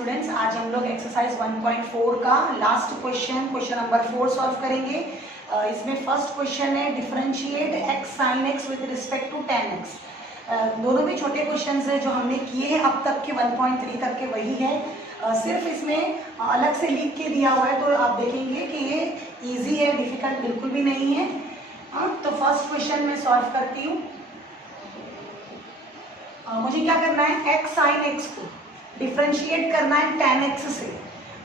Students, आज हम लोग एक्सरसाइज 1.4 का लास्ट क्वेश्चन नंबर 4 सॉल्व करेंगे। इसमें फर्स्ट क्वेश्चन है differentiate x sin x with respect to tan x। दोनों भी छोटे क्वेश्चंस हैं जो हमने किए हैं अब तक के 1.3 तक के वही है। सिर्फ इसमें अलग से लिख के दिया हुआ है तो आप देखेंगे कि ये इजी है, डिफिकल्ट बिल्कुल भी नहीं है। तो फर्स्ट क्वेश्चन में सॉल्व करती हूँ। मुझे क्या करना है, x sin x को डिफरेंशिएट करना है tan x से।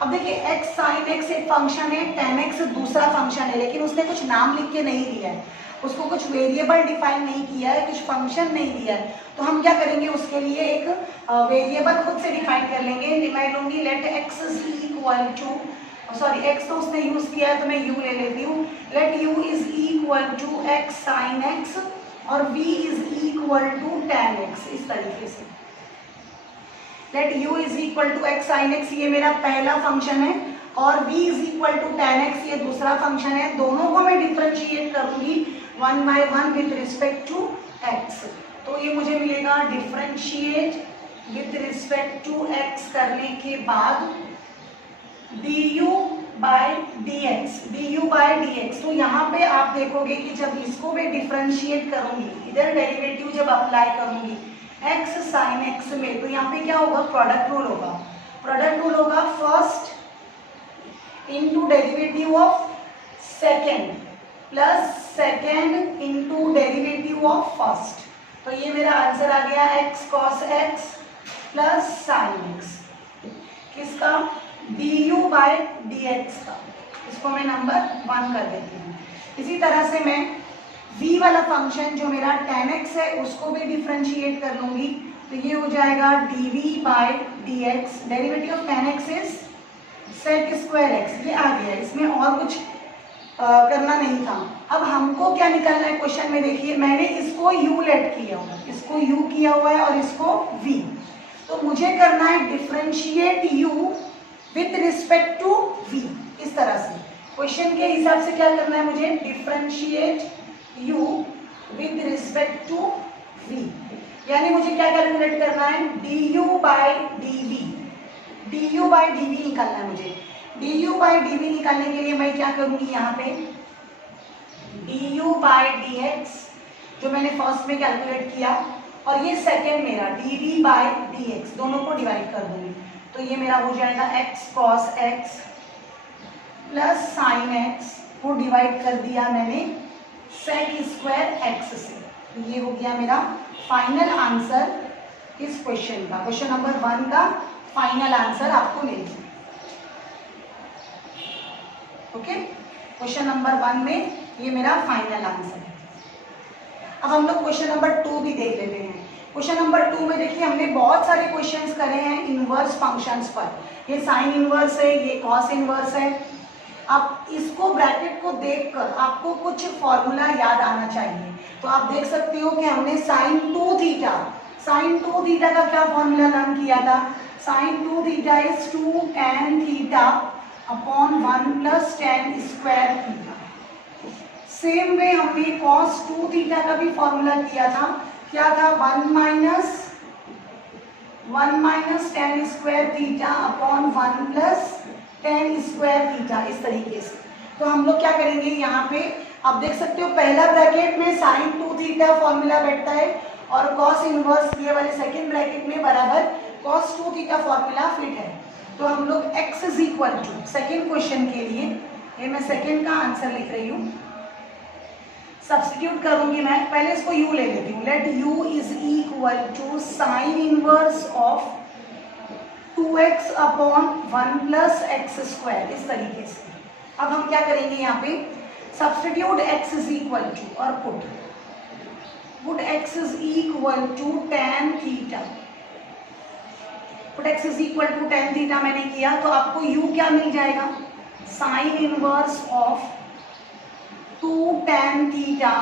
अब देखिए x sin x एक फंक्शन है, tan x दूसरा फंक्शन है, लेकिन उसने कुछ नाम लिख के नहीं दिया है, उसको कुछ वेरिएबल डिफाइन नहीं किया है, कुछ फंक्शन नहीं दिया है। तो हम क्या करेंगे, उसके लिए एक वेरिएबल खुद से डिफाइन कर लेंगे। मैं लूंगी let x is equal to, sorry x तो उसने यूज किया है तो मैं u ले लेती हूँ। Let u is equal to x sin x और v is equal to tan x। इस तरीके से let u is equal to x sin x, ये मेरा पहला फंक्शन है, और v is equal to tan x, ये दूसरा फंक्शन है। दोनों को मैं डिफरेंशिएट करूंगी 1 by 1 with respect to x। तो ये मुझे मिलेगा differentiate with respect to x करने के बाद du by dx। तो यहाँ पे आप देखोगे कि जब इसको मैं डिफरेंशिएट करूंगी, इधर डेरिवेटिव जब अप्लाई करूंगी x sin x में, तो यहाँ पे क्या होगा, प्रोडक्ट रूल होगा। प्रोडक्ट रूल होगा first into derivative of second plus second into derivative of first. तो ये मेरा आंसर आ गया x cos x plus sin x किसका, du by dx का। इसको मैं नंबर 1 कर देती हूँ। इसी तरह से मैं v वाला फंक्शन जो मेरा tan x है उसको भी डिफरेंशिएट कर लूंगी। तो ये हो जाएगा dv by dx, derivative of tan x is sec square x। ये आ गया, इसमें और कुछ करना नहीं था। अब हमको क्या निकालना है क्वेश्चन में, देखिए मैंने इसको u लेट किया हुआ है, इसको u किया हुआ है और इसको v। तो मुझे करना है differentiate u with respect to v। इस तरह से क्वेश्चन के हिसाब से क्या करना है, मुझे differentiate u with respect to v, यानी मुझे क्या कैलकुलेट करना है, du by dv निकालना है मुझे। du by dv निकालने के लिए मैं क्या करूंगी, यहाँ पे du by dx जो मैंने फर्स्ट में कैलकुलेट किया, और ये सेकेंड मेरा dv by dx, दोनों को डिवाइड कर दूंगी। तो ये मेरा हो जाएगा x cos x plus sin x को डिवाइड कर दिया मैंने sec स्क्वायर x से। तो ये हो गया मेरा फाइनल आंसर इस क्वेश्चन का, क्वेश्चन नंबर 1 का फाइनल आंसर आपको मिल गया। ओके, क्वेश्चन नंबर 1 में ये मेरा फाइनल आंसर है। अब हम लोग क्वेश्चन नंबर 2 भी देख लेते हैं। क्वेश्चन नंबर 2 में देखिए हमने बहुत सारे क्वेश्चंस करे हैं इनवर्स फंक्शंस पर। ये साइन इनवर्स है, ये कॉस इनवर्स है। अब इसको ब्रैकेट को देखकर आपको कुछ फॉर्मूला याद आना चाहिए। तो आप देख सकते हो कि हमने साइन 2 थीटा का क्या फॉर्मूला लर्न किया था, sine 2 theta is 2 tan theta upon 1 plus tan square theta. Same way हमने cos 2 थीटा का भी फॉर्मूला किया था, क्या था, 1 minus tan square theta upon 1 plus tan square theta. इस तरीके से तो हम लोग क्या करेंगे, यहाँ पे आप देख सकते हो पहला ब्रैकेट में साइन 2 थीटा फॉर्मूला बैठता है और कॉस इनवर्स ये वाले सेकंड ब्रैकेट में बराबर cos 2 थीटा फॉर्मूला फिट है। तो हम लोग x is equal to second question के लिए, ये मैं सेकेंड का आंसर लिख रही हूँ, सब्स्टिट्यूट करूंगी मैं। पहले इसको u ले लेती हूँ। Let u is equal to sine inverse of 2x upon 1 plus x square. इस तरीके से अब हम क्या करेंगे, यहाँ पे substitute x is equal to और put x is equal to tan theta. Put x is equal to tan theta मैंने किया, तो आपको u क्या मिल जाएगा, sine inverse of 2 tan theta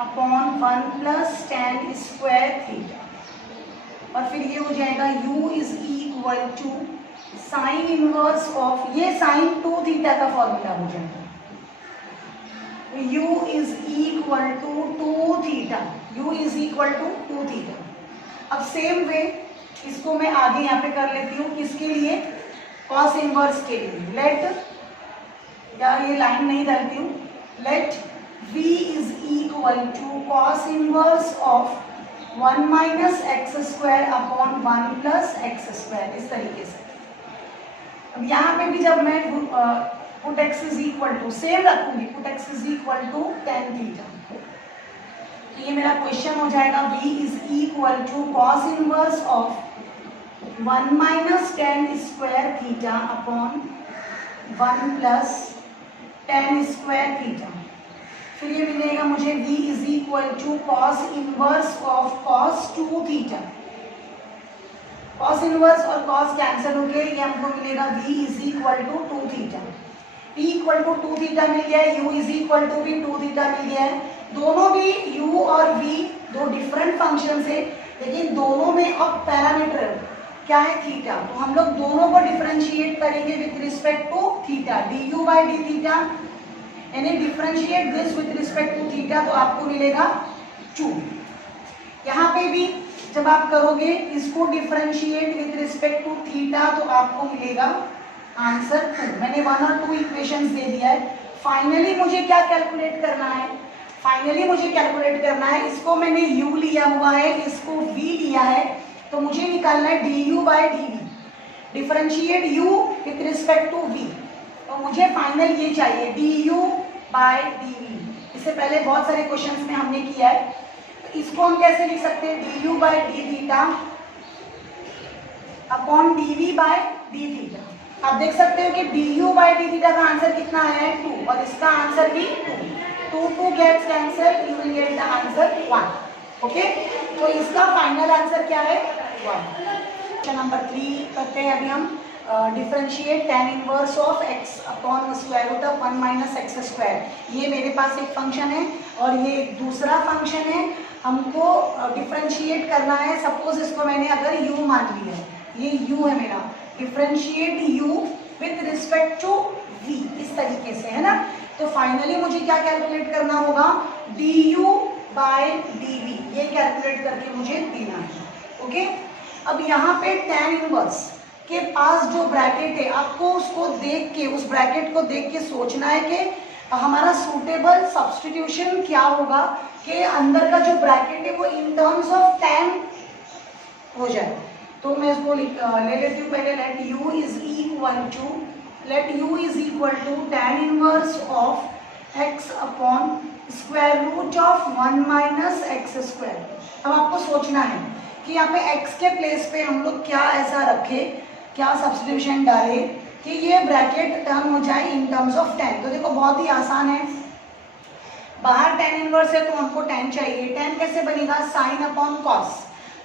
upon 1 plus tan square theta. और फिर ये हो जाएगा u is equal to sine inverse of, ये साइन 2 थीटा का फॉर्मूला हो जाएगा, u is equal to 2 theta, u is equal to 2 theta. अब सेम वे इसको मैं आगे यहाँ पे कर लेती हूँ, किसके लिए, कॉस इनवर्स के लिए लेट, या ये लाइन नहीं डालती हूँ, let v is equal to cos inverse of 1 minus x square upon 1 plus x square, इस तरीके से। अब यहाँ पे भी जब मैं put x is equal to same रखूंगी, put x is equal to tan theta, तो ये मेरा क्वेश्चन हो जाएगा v is equal to cos inverse of 1 minus tan square theta upon 1 plus tan square theta. फिर ये मिलेगा मुझे v is equal to cos inverse of cos 2 theta. Cos inverse और कॉस कैंसिल हो गए, ये हमको मिलेगा v is equal to 2 theta. p equal to 2 theta मिल गया है, u इज इक्वल टू भी 2 थीटा मिल गया है। दोनों भी u और v दो डिफरेंट फंक्शन है, लेकिन दोनों में अब पैरामीटर क्या है थीटा, तो हम लोग दोनों को डिफरेंशिएट करेंगे with respect to theta, du by d theta, यानी differentiate this with respect to theta, तो आपको मिलेगा 2। यहाँ पे भी जब आप करोगे इसको differentiate with respect to theta, तो आपको मिलेगा आंसर 2। मैंने 1 और 2 इक्वेशंस दे दिया है। फाइनली मुझे क्या कैलकुलेट करना है, फाइनली मुझे कैलकुलेट करना है, इसको मैंने u लिया हुआ है, इसको v लिया है, तो मुझे निकालना है du by dv, differentiate u with respect to v, तो मुझे फाइनल ये चाहिए du बाई dv। इससे पहले बहुत सारे क्वेश्चंस में हमने किया है, तो इसको हम कैसे लिख सकते हैं, du by d theta upon dv by d theta. आप देख सकते हो कि du बाई डी थीटा का आंसर कितना आया है 2, और इसका आंसर भी 2 gets cancel, you will get the answer 1। Okay, तो इसका फाइनल आंसर क्या है 1। क्वेश्चन नंबर 3 करते हैं अभी हम। Differentiate tan inverse of x upon square root of 1 minus x square. ये मेरे पास एक फंक्शन है और ये एक दूसरा फंक्शन है, हमको डिफरेंशिएट करना है। सपोज इसको मैंने अगर u मान लिया है, ये u है मेरा, differentiate u with respect to v, इस तरीके से, है ना। तो फाइनली मुझे क्या कैलकुलेट करना होगा, du बाय dv, ये कैलकुलेट करके मुझे देना है। ओके, अब यहाँ पे tan इनवर्स के पास जो ब्रैकेट है, आपको उसको देख के, उस ब्रैकेट को देख के सोचना है कि हमारा सूटेबल सब्स्टिट्यूशन क्या होगा कि अंदर का जो ब्रैकेट है वो इन टर्म्स ऑफ tan हो जाए। तो मैं इसको ले लेती हूँ पहले, let u is equal to tan inverse of x upon square root of 1 minus x square. अब आपको सोचना है कि यहाँ पे x के प्लेस पे हम लोग क्या ऐसा रखे, क्या सब्स्टिट्यूशन डाले कि ये ब्रैकेट टर्म हो जाए इन टर्म्स ऑफ tan। तो देखो बहुत ही आसान है, बाहर tan इनवर्स है तो हमको tan चाहिए। tan कैसे बनेगा, sine upon cos,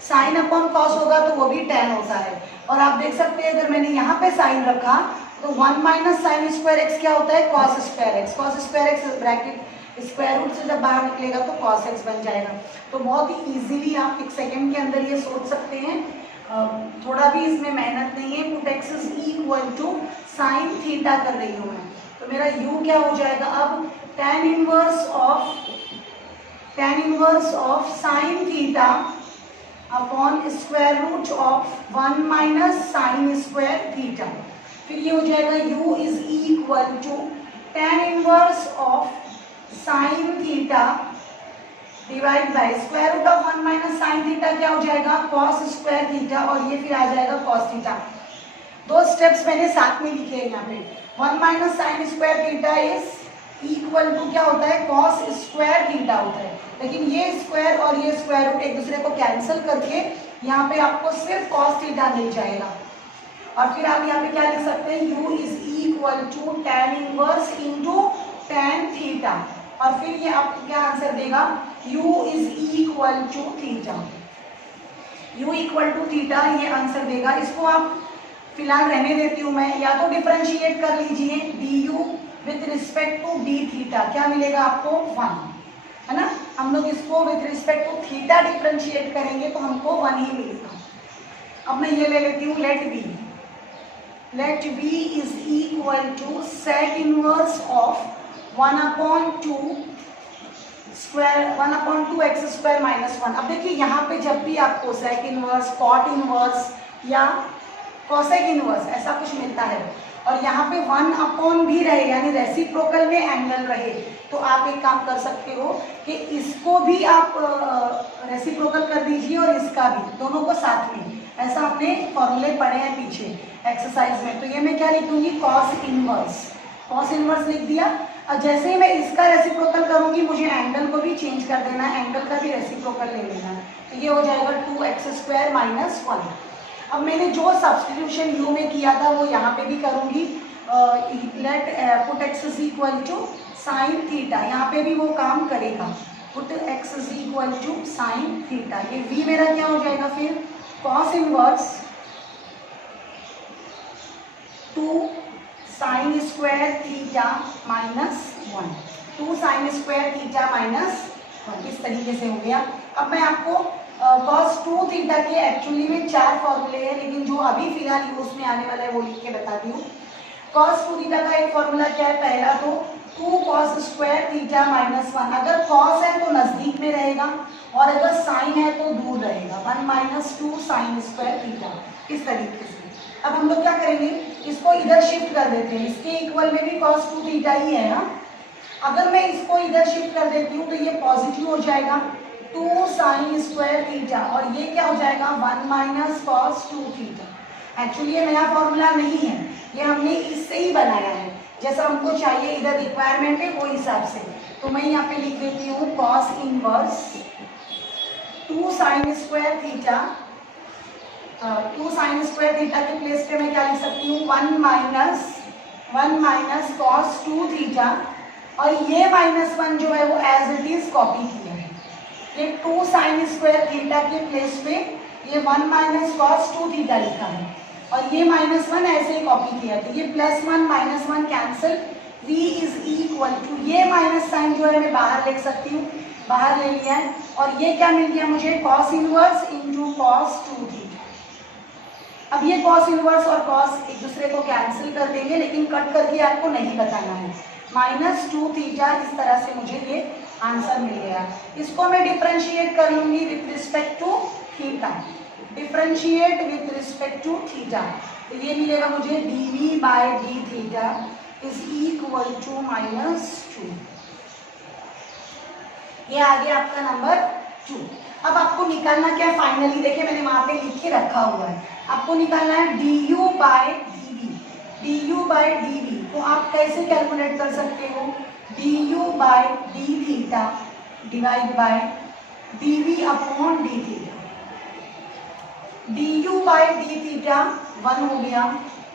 sine upon cos होगा तो वो भी tan होता है। और आप देख सकते हैं अगर मैंने यहाँ पे साइन रखा तो 1 माइनस साइन स्क्वायर एक्स क्या होता है, cos square x. Cos square x bracket square root से जब बाहर निकलेगा तो कॉस एक्स बन जाएगा। तो बहुत ही इजीली आप 1 सेकेंड के अंदर ये सोच सकते हैं, थोड़ा भी इसमें मेहनत नहीं है। Put x is equal to sine theta कर रही हूँ मैं, तो मेरा u क्या हो जाएगा, अब tan inverse of sine theta upon square root of 1 minus sine square theta. फिर ये हो जाएगा u is equal to tan inverse of sine theta divide by square root of 1 minus sine theta, क्या हो जाएगा, कॉस स्क्वायर थीटा, और ये फिर आ जाएगा कॉस थीटा। दो स्टेप्स मैंने साथ में लिखे हैं यहाँ पे। 1 minus sine square theta is equal to क्या होता है, कॉस स्क्वायर थीटा होता है, लेकिन ये स्क्वायर और ये स्क्वायर रूट एक दूसरे को कैंसिल करके यहाँ पे आपको सिर्फ कॉस थीटा मिल जाएगा। और फिर आप यहाँ पे क्या लिख सकते हैं, u is equal to tan inverse into tan theta, और फिर ये आपको क्या आंसर देगा, u is equal to theta, u equal to theta ये आंसर देगा। इसको आप फिलहाल रहने देती हूँ मैं, या तो डिफरेंशिएट कर लीजिए du with respect to d theta, क्या मिलेगा आपको 1, है ना। हम लोग इसको with respect to theta differentiate करेंगे तो हमको 1 ही मिलेगा। अब मैं ये ले लेती हूँ, let v is equal to sec inverse of 1/2 x square minus 1। अब देखिए यहाँ पे जब भी आपको सेक इनवर्स, कॉट इनवर्स या कॉसेक इनवर्स ऐसा कुछ मिलता मिलता है और यहाँ पे 1 भी रहे यानी रेसिप्रोकल में एंगल रहे, तो आप एक काम कर सकते हो कि इसको भी आप रेसिप्रोकल कर दीजिए और इसका भी, दोनों को साथ में। ऐसा हमने फॉर्मूले पढ़े हैं पीछे एक्सरसाइज में। तो ये मैं क्या लिख दूंगी, कॉस इनवर्स लिख दिया। और जैसे ही मैं इसका रेसिप्रोकल करूंगी मुझे एंगल को भी चेंज कर देना है, एंगल का भी रेसिप्रोकल ले लेना है। तो ये हो जाएगा 2x² - 1। अब मैंने जो सब्स्टिट्यूशन u में किया था वो यहाँ पे भी करूंगी। Late put x = sin theta, यहाँ पे भी वो काम करेगा। पुट x = sin थीटा, ये v मेरा क्या हो जाएगा फिर, cos inverse 2 sin square theta -1, 2 sin square theta -1, इस तरीके से हो गया। अब मैं आपको cos 2 थीटा के एक्चुअली में 4 फॉर्मूले हैं, लेकिन जो अभी फिलहाल यूज में आने वाला है वो लिख के बताती हूँ। cos 2 थीटा का एक फॉर्मूला क्या है, पहला तो 2 cos स्क्वायर थीटा -1, अगर cos है तो नजदीक में रहेगा और अगर sin है तो दूर रहेगा, 1 - 2 sin स्क्वायर थीटा, इस तरीके से। अब हम लोग क्या करेंगे, इसको इधर शिफ्ट कर देते हैं, इसके इक्वल में भी cos 2 थीटा ही है ना। अगर मैं इसको इधर शिफ्ट कर देती हूँ तो ये पॉजिटिव हो जाएगा 2 sin स्क्वायर थीटा, और ये क्या हो जाएगा 1 - cos 2 थीटा। एक्चुअली ये नया फॉर्मूला नहीं है, ये हमने इससे ही बनाया है, जैसा हमको चाहिए इधर रिक्वायरमेंट है वो हिसाब से। तो मैं यहाँ पे लिख देती हूँ cos inverse 2 sin square theta, 2 sin square theta के प्लेस पे मैं क्या लिख सकती हूँ 1 - cos 2 थीटा, और ये -1 जो है वो एज इट इज कॉपी किया है। ये 2 sin स्क्वायर थीटा के प्लेस पे ये 1 - cos 2 थीटा लिखा है, और ये -1 ऐसे ही कॉपी किया है। तो ये +1 -1 कैंसिल, v = ये माइनस साइन जो है मैं बाहर लिख सकती हूँ, बाहर ले लिया है, और ये क्या मिल गया मुझे, cos इनवर्स × cos 2 थीटा। अब ये cos इनवर्स और cos एक दूसरे को कैंसिल कर देंगे, लेकिन कट करके आपको नहीं बताना है। -2 थीटा, इस तरह से मुझे ये आंसर मिल गया। इसको मैं डिफरेंशिएट कर लूंगी with respect to theta, differentiate with respect to theta, तो ये मिलेगा मुझे dv/d थीटा = -2। ये आ गया आपका नंबर 2। अब आपको निकालना क्या है, फाइनली देखिए मैंने वहां पे लिख के रखा हुआ है, आपको निकालना है du/dv, du/dv। तो आप कैसे कैलकुलेट कर सकते हो, du/d theta divide bye dv/d theta, du/d theta 1 हो गया,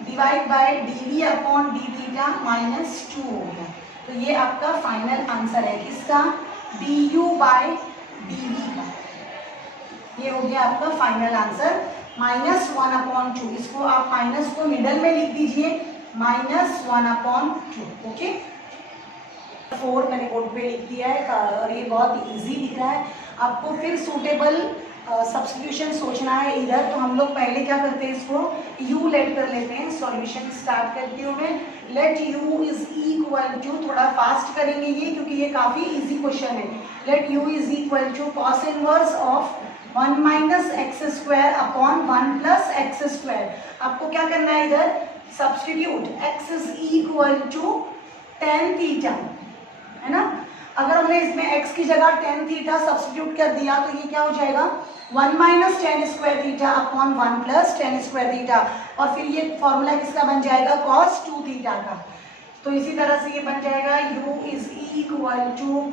डिवाइड बाय dv/d थीटा -2 हो गया। तो ये आपका फाइनल आंसर है किसका, du/dv का। ये हो गया आपका फाइनल आंसर -1/2। इसको आप माइनस को मिडल में लिख दीजिए, -1/2। ओके, 4 मैंने बोर्ड पे लिख दिया है, और ये बहुत इजी दिख रहा है। आपको फिर सूटेबल सब्स्टिट्यूशन सोचना है इधर, तो हम लोग पहले क्या करते हैं, इसको u लेट कर लेते हैं। सॉल्यूशन स्टार्ट करती हूँ मैं, लेट u = थोड़ा फास्ट करेंगे ये, क्योंकि ये काफ़ी इजी क्वेश्चन है। Let u = cos inverse of 1 - x² upon 1 + x²। आपको क्या करना है इधर, सब्स्टिट्यूट x = tan थीटा, है ना। अगर हमने इसमें x की जगह tan थीटा सब्स्टिट्यूट कर दिया तो ये क्या हो जाएगा 1 - tan² theta upon 1 + tan² theta, और फिर ये फॉर्मूला किसका बन जाएगा, cos 2 थीटा का। तो इसी तरह से ये बन जाएगा u =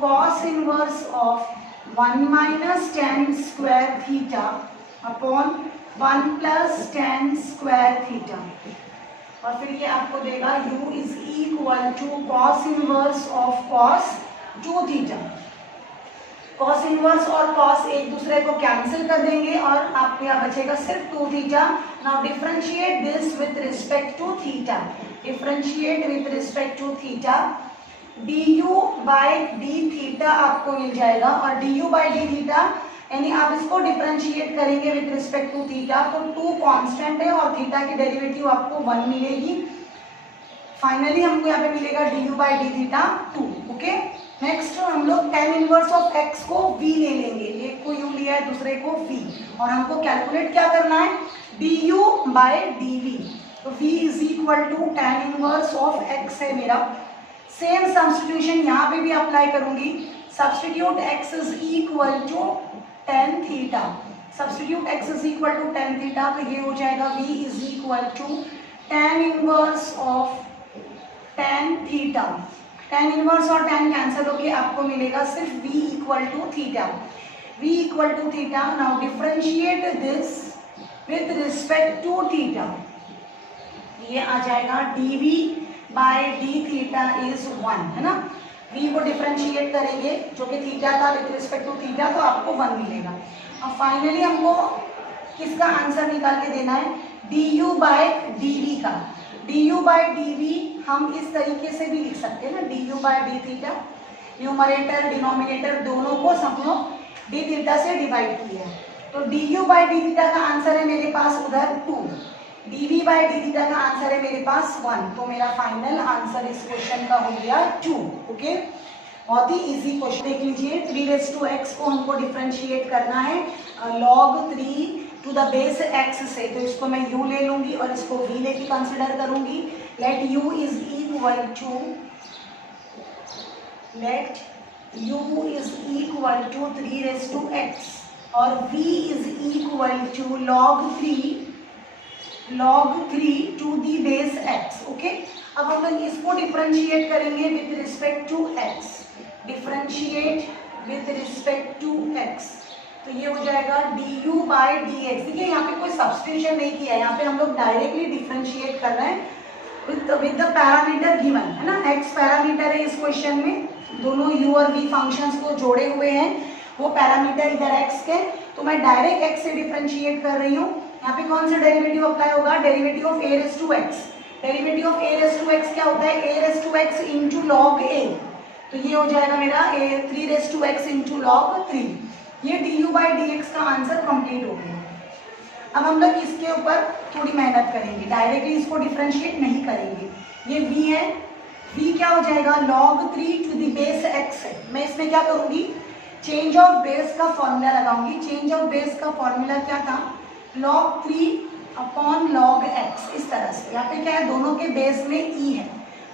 cos inverse of 1 - tan² theta upon 1 + tan² theta, और फिर ये आपको देगा u = cos inverse of cos 2 theta. cos inverse और cos एक दूसरे को कैंसिल कर देंगे और आपको यहाँ बचेगा सिर्फ 2 theta. Now differentiate this with respect to theta, differentiate with respect to theta, du/d theta आपको मिल जाएगा, और du/d थीटा यानी आप इसको डिफरेंशिएट करेंगे विथ रिस्पेक्ट टू थीटा, तो 2 कांस्टेंट है और थीटा की डेरिवेटिव आपको 1 मिलेगी। फाइनली हमको यहाँ पे मिलेगा du/d थीटा 2। ओके, नेक्स्ट हम लोग tan इनवर्स ऑफ x को v ले लेंगे, एक को u लिया है दूसरे को v, और हमको कैलकुलेट क्या करना है, du/dv। तो v is equal to tan inverse of x है मेरा। सेम सब्स्टिट्यूशन यहाँ पे भी अप्लाई करूंगी। Substitute x is equal to tan theta, substitute x is equal to tan theta, तो ये हो जाएगा v is equal to tan inverse of tan theta. tan inverse और tan कैंसिल होके आपको मिलेगा सिर्फ v equal to theta, v equal to theta. Now differentiate this with respect to theta, ये आ जाएगा dv by d theta is 1, है ना। v को डिफरेंशिएट करेंगे जो कि थीटा था विथ रिस्पेक्ट टू थीटा, तो आपको 1 मिलेगा। अब फाइनली हमको किसका आंसर निकाल के देना है, du बाय dv का। du बाय dv हम इस तरीके से भी लिख सकते हैं ना, du by d theta, numerator denominator दोनों को सब लोग डी थीटा से डिवाइड किया है, तो du बाय डी थीटा का आंसर है मेरे पास उधर 2, dv बाय डी थीटा का आंसर है मेरे पास 1, तो मेरा फाइनल आंसर इस क्वेश्चन का हो गया 2। ओके, बहुत ही इजी क्वेश्चन देख लीजिए। 3x को हमको डिफरेंशिएट करना है log 3 to the base x से, तो इसको मैं u ले लूंगी और इसको v लेके कंसिडर करूंगी। Let u is equal to 3x और v is equal to log 3 to the base x। Okay, अब हम लोग इसको डिफरेंशिएट करेंगे with respect to x, differentiate with respect to x, तो ये हो जाएगा du बाय dx। देखिए यहाँ पे कोई सब्स्टिट्यूशन नहीं किया है, यहाँ पे हम लोग डायरेक्टली डिफरेंशिएट कर रहे हैं विद द पैरामीटर गिवन, है ना। x पैरामीटर है इस क्वेश्चन में, दोनों u और v फंक्शंस को जोड़े हुए हैं, वो पैरामीटर इधर x के, तो मैं डायरेक्ट x से डिफरेंशिएट कर रही हूँ। यहाँ पे कौन सा डेरिवेटिव अप्लाई होगा, derivative of a raise to x। Derivative of a raise to x क्या होता है, a raise to x into log a, तो ये हो जाएगा मेरा 3 raise to x into log 3। ये du बाई dx का आंसर कंप्लीट हो गया। अब हम लोग इसके ऊपर थोड़ी मेहनत करेंगे, डायरेक्टली इसको डिफरेंशिएट नहीं करेंगे। ये v है, v क्या हो जाएगा log 3 to the base x है। मैं इसमें क्या करूँगी, चेंज ऑफ बेस का फॉर्मूला लगाऊंगी। चेंज ऑफ बेस का फॉर्मूला क्या था, log 3 अपॉन log x, इस तरह से। यहाँ पे क्या है, दोनों के बेस में e है,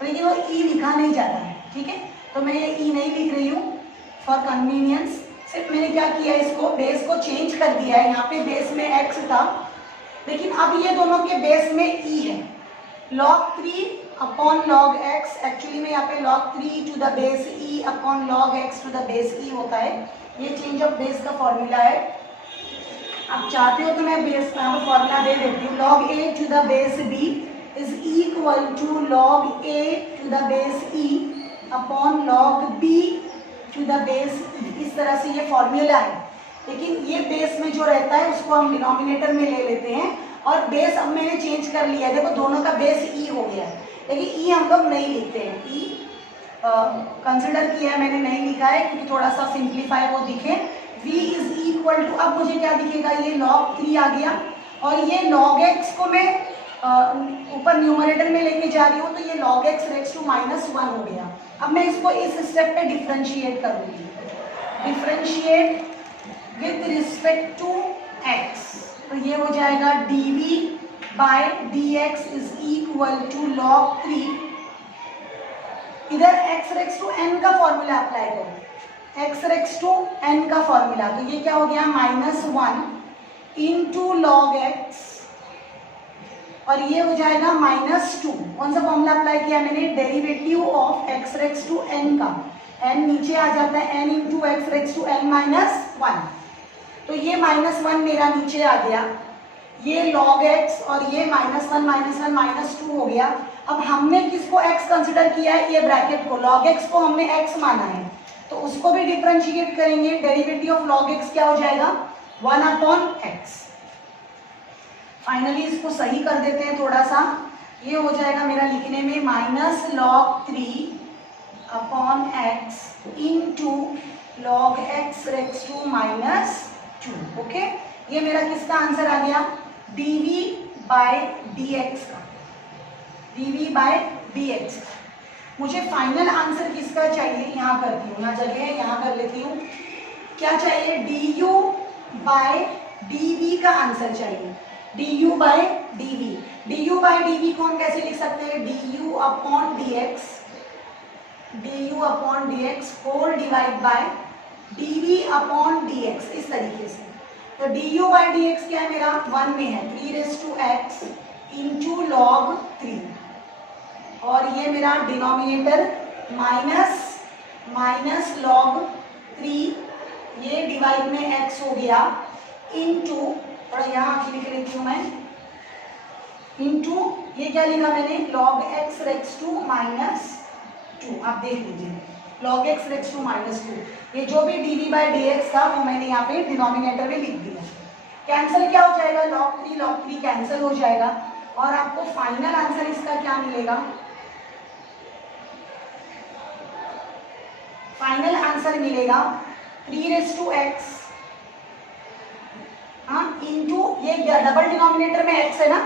लेकिन वो e लिखा नहीं जाता है, ठीक है, तो मैं ये e नहीं लिख रही हूँ फॉर कन्वीनियंस। सिर्फ मैंने क्या किया, इसको बेस को चेंज कर दिया है। यहाँ पे बेस में x था, लेकिन अब ये दोनों के बेस में e है। log 3 upon log x, actually में यहाँ पे log 3 to the base e upon log x to the base e होता है। ये चेंज ऑफ बेस का फॉर्मूला है। आप चाहते हो तो मैं बेस का फॉर्मूला दे देती हूँ। log a to the base b is equal to log a to the base e upon log b to the base e। इस तरह से ये फॉर्मूला है, लेकिन ये बेस में जो रहता है उसको हम डिनोमिनेटर में ले लेते हैं, और बेस अब मैंने चेंज कर लिया है। देखो दोनों का बेस e हो गया है, लेकिन e हम लोग नहीं लिखते हैं। e कंसिडर किया है, मैंने नहीं लिखा है क्योंकि थोड़ा सा सिंप्लीफाई वो दिखे। v इज इक्वल टू, अब मुझे क्या दिखेगा, ये log 3 आ गया, और ये log x को मैं ऊपर न्यूमरेटर में लेके जा रही हूँ, तो ये log x रेज़ टू -1 हो गया। अब मैं इसको इस स्टेप पे डिफरेंशिएट करूँगी, differentiate with respect to x, तो ये हो जाएगा dv by dx is equal to log 3। इधर x रेज़ टू n का फॉर्मूला अप्लाई करो, x रेज़ टू n का फॉर्मूला, तो ये क्या हो गया -1 इंटू log x, और ये हो जाएगा -2। कौन सा फॉर्मूला अप्लाई किया मैंने, derivative of x raise to n का, n नीचे आ जाता है, n into x raise to n -1, तो ये -1 मेरा नीचे आ गया, ये log x और ये -1 -2 हो गया। अब हमने किसको x कंसिडर किया है, ये ब्रैकेट को, log x को हमने x माना है, तो उसको भी डिफरेंशिएट करेंगे। डेरिवेटिव ऑफ log x क्या हो जाएगा, 1/x। फाइनली इसको सही कर देते हैं थोड़ा सा, ये हो जाएगा मेरा लिखने में -log 3 upon x into log x raise to -2। Okay, ये मेरा किसका आंसर आ गया, dv बाय dx का, dv बाय dx। मुझे फाइनल आंसर किसका चाहिए, यहाँ करती हूँ, यहाँ जगह है, यहाँ कर लेती हूँ। क्या चाहिए, du बाय dv का आंसर चाहिए, du by dv। D u by d v को हम कैसे लिख सकते हैं, d u upon d x, d u upon d x whole divide by d v upon d x, इस तरीके से। तो d u by d x क्या है मेरा, 1 में है 3x इंटू लॉग 3, और ये मेरा डिनोमिनेटर माइनस लॉग 3, ये डिवाइड में x हो गया इंटू, थोड़ा यहाँ लिख लेती हूँ मैं, इंटू ये क्या लिखा मैंने, लॉग x रेक्स टू -2, आप देख लीजिए log x रेक्स टू -2, ये जो भी dv बाई dx था वो मैंने यहाँ पे डिनोमिनेटर में लिख दिया। कैंसिल क्या हो जाएगा, log 3 कैंसिल हो जाएगा, और आपको फाइनल आंसर इसका क्या मिलेगा, फाइनल आंसर मिलेगा 3x, हाँ इंटू ये डबल डिनोमिनेटर में x है ना,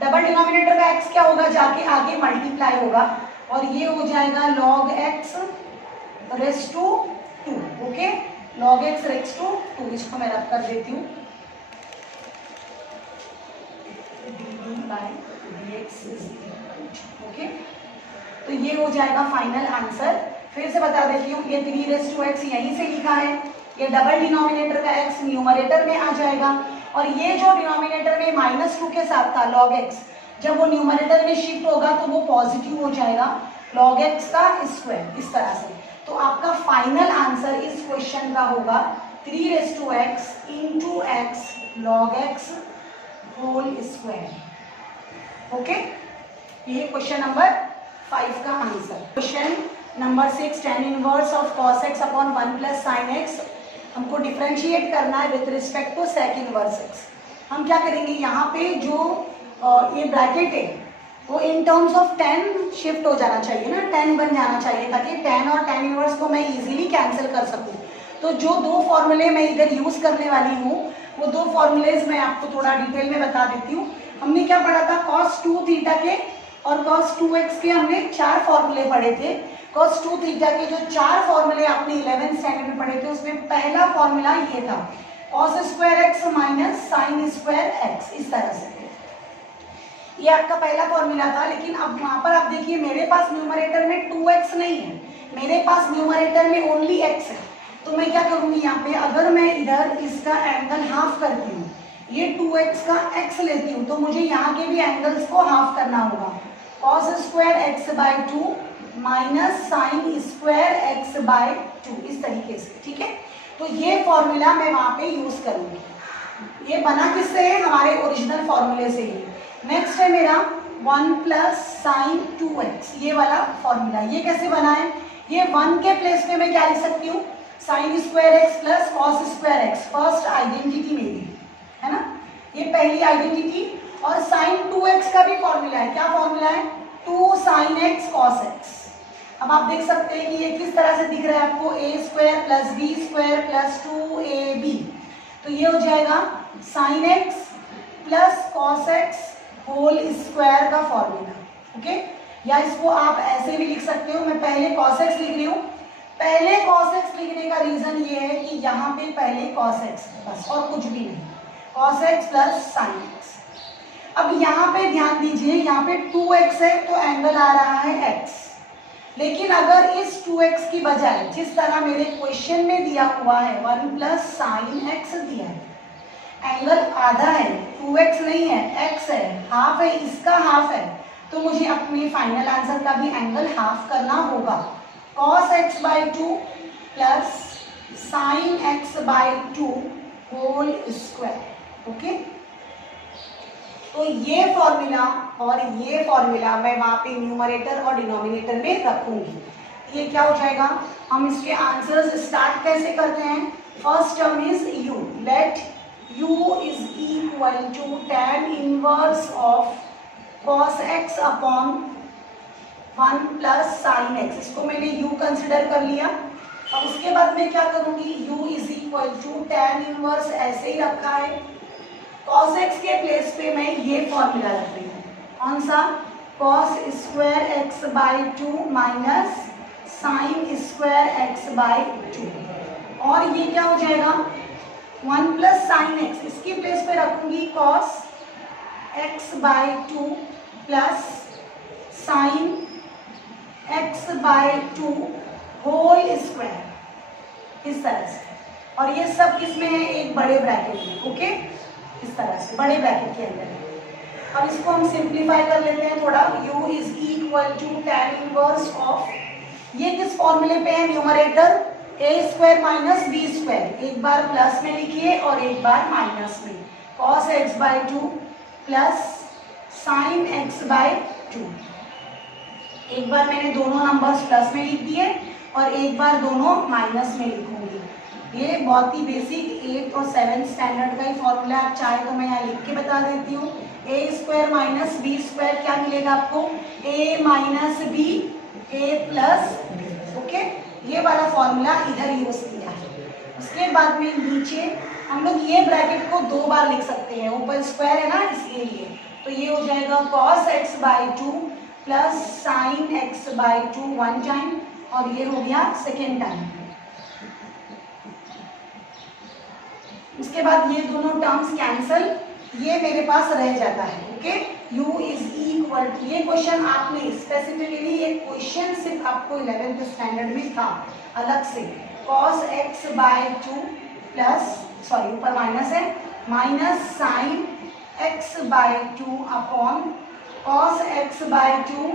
डबल डिनोमिनेटर का x क्या होगा, जाके आगे मल्टीप्लाई होगा, और ये हो जाएगा log x raise to 2, okay, log x raise to 2, इसको मैं रख कर देती हूँ, dd by dx is okay. तो ये हो जाएगा फाइनल आंसर। फिर से बता देती हूँ, ये 3 रेस टू x यहीं से लिखा है, ये डबल डिनोमिनेटर का x न्यूमरेटर में आ जाएगा, और ये जो डिनोमिनेटर में -2 के साथ था log x, जब वो न्यूमरेटर में शिफ्ट होगा तो वो पॉजिटिव हो जाएगा, log x का स्क्वायर, इस तरह से। तो आपका फाइनल आंसर इस क्वेश्चन का होगा 3x into x log x whole square, okay. ये क्वेश्चन नंबर 5 का आंसर। Question number 6, tan inverse of cos x upon 1 plus sin x, हमको डिफ्रेंशिएट करना है with respect to sec inverse x। हम क्या करेंगे, यहाँ पे जो ये ब्रैकेट है वो in terms of tan shift हो जाना चाहिए ना, tan बन जाना चाहिए, ताकि tan और tan इनवर्स को मैं इजीली कैंसिल कर सकूं। तो जो दो फॉर्मूले मैं इधर यूज करने वाली हूँ, वो दो फॉर्मूलेज मैं आपको थोड़ा डिटेल में बता देती हूँ। हमने क्या पढ़ा था, cos 2 थीटा के और cos 2x के हमने 4 फॉर्मूले पढ़े थे। cos 2 थीटा के जो 4 फॉर्मूले आपने 11th स्टैंडर्ड में पढ़े थे, उसमें पहला फॉर्मूला ये था cos square x minus sine square x, इस तरह से ये आपका पहला फॉर्मूला था। लेकिन अब वहां पर आप देखिए, मेरे पास न्यूमरेटर में 2x नहीं है, मेरे पास न्यूमरेटर में ओनली x है। तो मैं क्या करूंगी, यहाँ पे अगर मैं इधर इसका एंगल हाफ करती हूँ, ये 2x का x लेती हूँ, तो मुझे यहाँ के भी एंगल्स को हाफ करना होगा, cos square x by 2 minus sine square x by 2, इस तरीके से, ठीक है। तो ये फॉर्मूला मैं वहाँ पे यूज करूंगी। ये बना किससे है, हमारे ओरिजिनल फॉर्मूले से ही। नेक्स्ट है मेरा 1 प्लस साइन 2x, ये वाला फॉर्मूला। ये कैसे बना है, ये 1 के प्लेस पे मैं क्या लिख सकती हूँ, sign square x plus cos square x, first identity मेरी है ना, ये पहली आइडेंटिटी। और साइन 2x का भी फॉर्मूला है, क्या फॉर्मूला है, 2 साइन x कॉस x। अब आप देख सकते हैं कि ये किस तरह से दिख रहा है आपको, a square plus b square plus 2ab, तो ये हो जाएगा sine x plus cos x whole square का फॉर्मूला, ओके। या इसको आप ऐसे भी लिख सकते हो, मैं पहले cos x लिख रही हूँ। पहले cos x लिखने का रीजन ये है कि यहाँ पे पहले cos x बस, और कुछ भी नहीं, cos x plus sin x। अब यहाँ पे ध्यान दीजिए, यहाँ पे 2x है तो एंगल आ रहा है x, लेकिन अगर इस 2x की बजाय जिस तरह मेरे क्वेश्चन में दिया हुआ है 1 प्लस साइन x दिया है, एंगल आधा है, 2x नहीं है, x है, हाफ है, इसका हाफ है, तो मुझे अपने फाइनल आंसर का भी एंगल हाफ करना होगा। cos x by 2 plus sine x by 2 whole square, okay. तो ये फॉर्मूला और ये फॉर्मूला मैं वहाँ पे न्यूमरेटर और डिनोमिनेटर में रखूंगी। ये क्या हो जाएगा, हम इसके आंसर्स स्टार्ट कैसे करते हैं, first term is u, let u is equal to tan inverse of cos x upon 1 plus sin x, इसको मैंने u कंसिडर कर लिया। अब उसके बाद मैं क्या करूंगी, u is equal to tan inverse ऐसे ही रखा है, cos x के प्लेस पे मैं ये फॉर्मूला रख रही हूँ, कौन सा, cos square x by 2 minus sine square x by 2, और ये क्या हो जाएगा 1 प्लस साइन x, इसकी प्लेस पे रखूंगी cos x by 2 plus sine x by 2 whole square, इस तरह से। और ये सब किसमें है? एक बड़े ब्रैकेट में, ओके, इस तरह से बड़े ब्रैकेट के अंदर है। अब इसको हम सिंप्लीफाई कर लेते हैं थोड़ा। u is equal to tan inverse of, ये किस फॉर्मूले पे है? Numerator a square minus b square, एक बार प्लस में लिखिए और एक बार माइनस में, cos x by 2 plus sine x by 2। एक बार मैंने दोनों नंबर्स प्लस में लिख दिए और एक बार दोनों माइनस में लिखूंगी। ये बहुत ही बेसिक 8th और 7th स्टैंडर्ड का ही फॉर्मूला, आप चाहे तो मैं यहाँ लिख के बता देती हूँ। a square minus b square क्या मिलेगा आपको? a minus b a plus b, okay. ये वाला फॉर्मूला इधर यूज किया है। उसके बाद में नीचे हम लोग ये ब्रैकेट को 2 बार लिख सकते हैं, ऊपर स्क्वायर है ना इसलिए। तो ये हो जाएगा cos x by 2 plus sine x by 2 one time, और ये हो गया सेकेंड टाइम। उसके बाद ये दोनों टर्म्स कैंसल, ये मेरे पास रह जाता है, okay. u is equal to, ये क्वेश्चन आपने स्पेसिफिकली, ये क्वेश्चन सिर्फ आपको 11th स्टैंडर्ड में था अलग से, cos x by 2 plus, sorry ऊपर माइनस है, minus sine x by 2 upon cos x by 2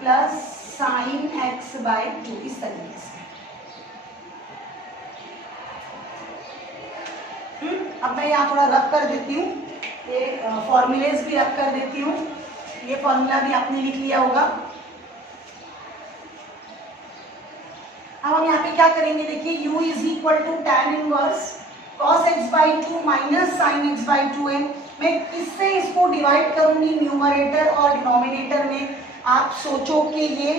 plus sine x by 2, इस तरीके से। अब मैं यहाँ थोड़ा रब कर देती हूँ, ये फॉर्मूलेज भी रब कर देती हूँ। ये फॉर्मूला भी आपने लिख लिया होगा। अब हम यहाँ पे क्या करेंगे, देखिए u is equal to tan inverse cos x by 2 minus sine x by 2 है। मैं किससे इसको डिवाइड करूंगी? न्यूमरेटर और डिनोमिनेटर में। आप सोचो कि ये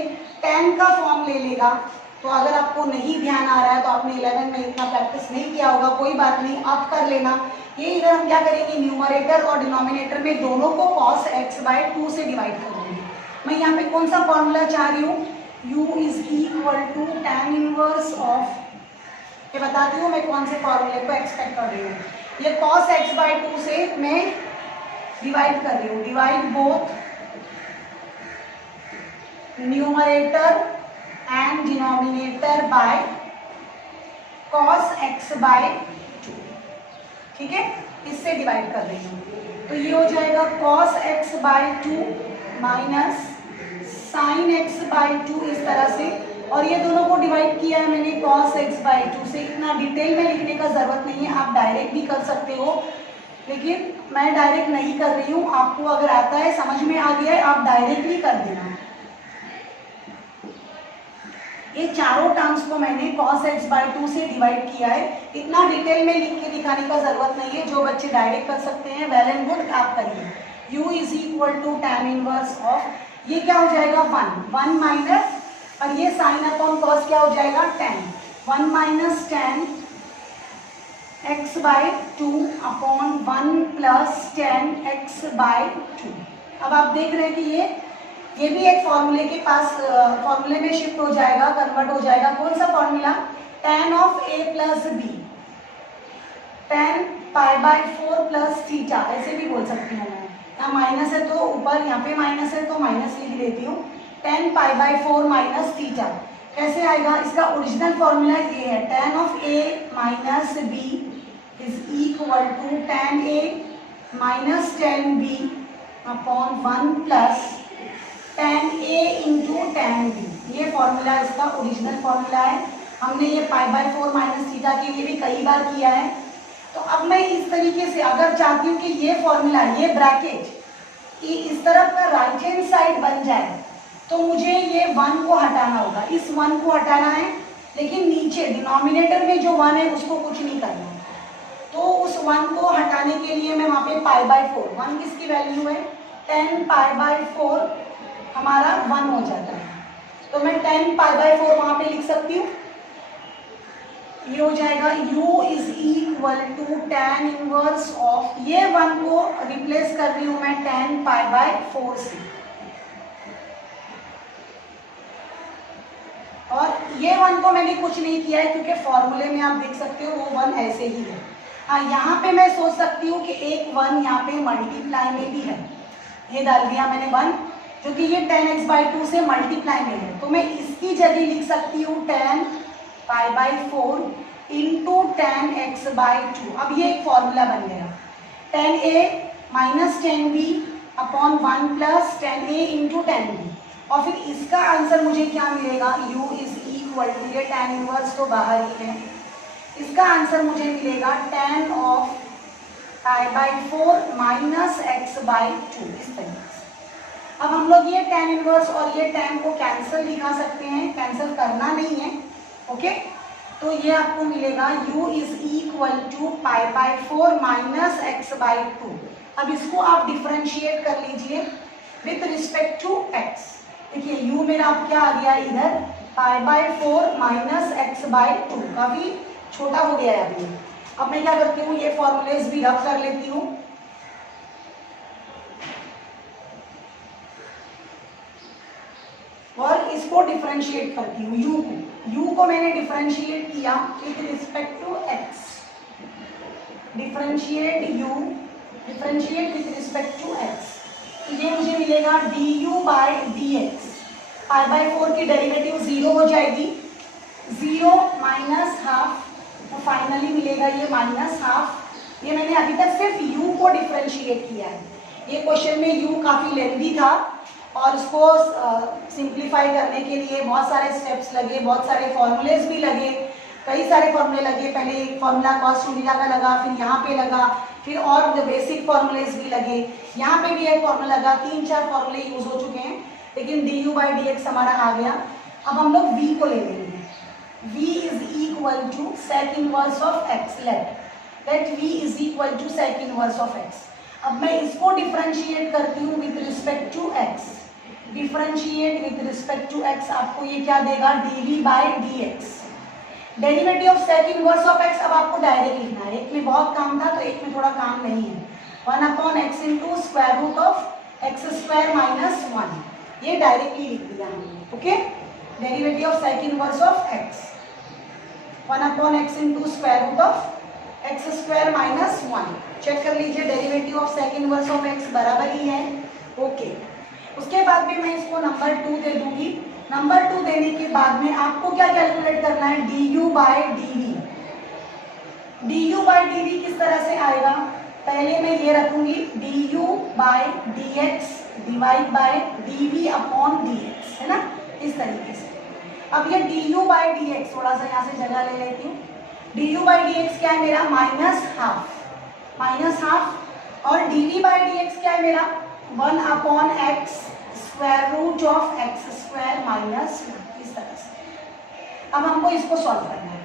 tan का फॉर्म ले लेगा, तो अगर आपको नहीं ध्यान आ रहा है तो आपने 11 में इतना प्रैक्टिस नहीं किया होगा, कोई बात नहीं, आप कर लेना। ये इधर हम क्या करेंगे, न्यूमरेटर और डिनोमिनेटर में दोनों को cos x बाई 2 से डिवाइड करूंगी। मैं यहाँ पे कौन सा फॉर्मूला चाह रही हूँ? u is equal to tan inverse of, ये बताती हूँ मैं कौन से फॉर्मूले को एक्सपेक्ट कर रही हूँ। ये cos x बाई 2 से मैं डिवाइड कर रही हूँ, divide both numerator and denominator by cos x by 2, ठीक है, इससे डिवाइड कर रही हूँ। तो ये हो जाएगा cos x by 2 minus sine x by 2, इस तरह से। और ये दोनों को डिवाइड किया है मैंने cos x बाय 2 से। इतना डिटेल में लिखने का जरूरत नहीं है, आप डायरेक्ट भी कर सकते हो, लेकिन मैं डायरेक्ट नहीं कर रही हूँ। आपको अगर आता है, समझ में आ गया है, आप डायरेक्टली कर देना। ये चारों टर्म्स को मैंने cos x बाई 2 से डिवाइड किया है। इतना डिटेल में लिख के दिखाने का जरूरत नहीं है, जो बच्चे डायरेक्ट कर सकते हैं वेल एंड गुड, आप करिए। u is equal to tan inverse of, ये क्या हो जाएगा 1 माइनस, और ये साइन अपॉन कॉस क्या हो जाएगा tan, 1 minus tan x by 2 upon 1 plus tan x by 2। अब आप देख रहे हैं कि ये भी एक फॉर्मूले के पास, फॉर्मूले में शिफ्ट हो जाएगा, कन्वर्ट हो जाएगा। कौन सा formula? tan of a plus b, tan pi by 4 plus theta, ऐसे भी बोल सकती हूँ मैं। यहाँ माइनस है तो ऊपर, यहाँ पे माइनस है तो माइनस लिख देती हूँ, tan pi by 4 minus theta. कैसे आएगा? इसका ओरिजिनल फॉर्मूला ये है, tan of a minus b is equal to tan a minus tan b upon 1 plus tan a into tan b। ये फॉर्मूला इसका ओरिजिनल फॉर्मूला है। हमने ये पाई बाई 4 माइनस थीटा के लिए भी कई बार किया है। तो अब मैं इस तरीके से अगर चाहती हूँ कि ये फॉर्मूला, ये ब्रैकेट इस तरफ का राइट हैंड साइड बन जाए, तो मुझे ये 1 को हटाना होगा, इस 1 को हटाना है, लेकिन नीचे डिनोमिनेटर में जो 1 है उसको कुछ नहीं करना। तो उस 1 को हटाने के लिए मैं वहाँ पे पाई बाई 4, 1 किसकी वैल्यू है? 10 पाई बाई 4 हमारा 1 हो जाता है, तो मैं 10 पाई बाई 4 वहाँ पे लिख सकती हूँ। ये हो जाएगा u is equal to tan inverse of, ये 1 को रिप्लेस कर रही हूँ मैं 10 पाई बाई 4 से, और ये 1 को मैंने कुछ नहीं किया है क्योंकि फॉर्मूले में आप देख सकते हो वो 1 ऐसे ही है। हाँ, यहाँ पे मैं सोच सकती हूँ कि एक 1 यहाँ पे मल्टीप्लाई में भी है, ये डाल दिया मैंने 1, जो कि ये 10x/2 से मल्टीप्लाई में है, तो मैं इसकी जगह लिख सकती हूँ 10π/4 इंटू 10x/2। अब ये एक फॉर्मूला बन गया, 10a minus 10b upon 1 plus 10a into 10b। और फिर इसका आंसर मुझे क्या मिलेगा, u इज इक्वल टू, ये tan इनवर्स तो बाहर ही है, इसका आंसर मुझे मिलेगा tan ऑफ π/4 माइनस x/2, इस तरीके से। अब हम लोग ये tan इनवर्स और ये tan को कैंसिल दिखा सकते हैं, कैंसिल करना नहीं है, ओके। तो ये आपको मिलेगा u is equal to π/4 minus x/2। अब इसको आप डिफरेंशिएट कर लीजिए विथ रिस्पेक्ट टू x। देखिए u मेरा आप क्या आ गया इधर π/4 माइनस x/2, काफी छोटा हो गया है अभी। अब मैं क्या करती हूँ, ये फॉर्मूलेज भी रब कर लेती हूँ। और इसको डिफरेंशिएट करती हूँ, u को मैंने डिफरेंशिएट किया with respect to x। Differentiate with respect to x, तो ये मुझे मिलेगा du/dx। π/4 की डेरिवेटिव 0 हो जाएगी, 0 माइनस हाफ, तो फाइनली मिलेगा ये -½ ये मैंने अभी तक सिर्फ u को डिफरेंशिएट किया है। ये क्वेश्चन में u काफ़ी लेंथी था और उसको सिंप्लीफाई करने के लिए बहुत सारे स्टेप्स लगे, बहुत सारे फॉर्मूलेज भी लगे, कई सारे फॉर्मूले लगे। पहले एक फॉर्मूला कॉस ओमेगा का लगा, फिर यहाँ पे लगा, फिर और जो बेसिक फॉर्मूलेज भी लगे, यहाँ पे भी एक फॉर्मूला लगा, 3-4 फॉर्मूले यूज हो चुके हैं, लेकिन du/dx हमारा आ गया। अब हम लोग v को ले लेंगे, v is equal to sec inverse of x। Let v is equal to sec inverse of x। अब मैं इसको डिफरेंशिएट करती हूँ with respect to x। Differentiate with respect to x, आपको ये क्या देगा, dv/dx। Derivative of sec inverse of x अब आपको डायरेक्ट लिखना है, एक में बहुत काम था तो एक में थोड़ा काम नहीं है। 1/x into square root of x² minus 1, ये डायरेक्टली लिख दिया हमने, okay. Derivative of sec inverse of x 1/x into square root of x² minus 1। Check कर लीजिए, derivative of sec inverse of x बराबर ही है, ओके। उसके बाद भी मैं इसको नंबर 2 दे दूंगी। नंबर 2 देने के बाद में आपको क्या कैलकुलेट करना है, du/dv। du/dv किस तरह से आएगा, पहले मैं ये रखूंगी du/dx divide by dv upon dx, है ना, इस तरीके से। अब ये du/dx थोड़ा सा यहाँ से जगह ले लेती हूँ। du/dx क्या है मेरा, -½ और dv/dx क्या है मेरा, 1/x square root of x² minus 1, इस तरह से। अब हमको इसको सॉल्व करना है।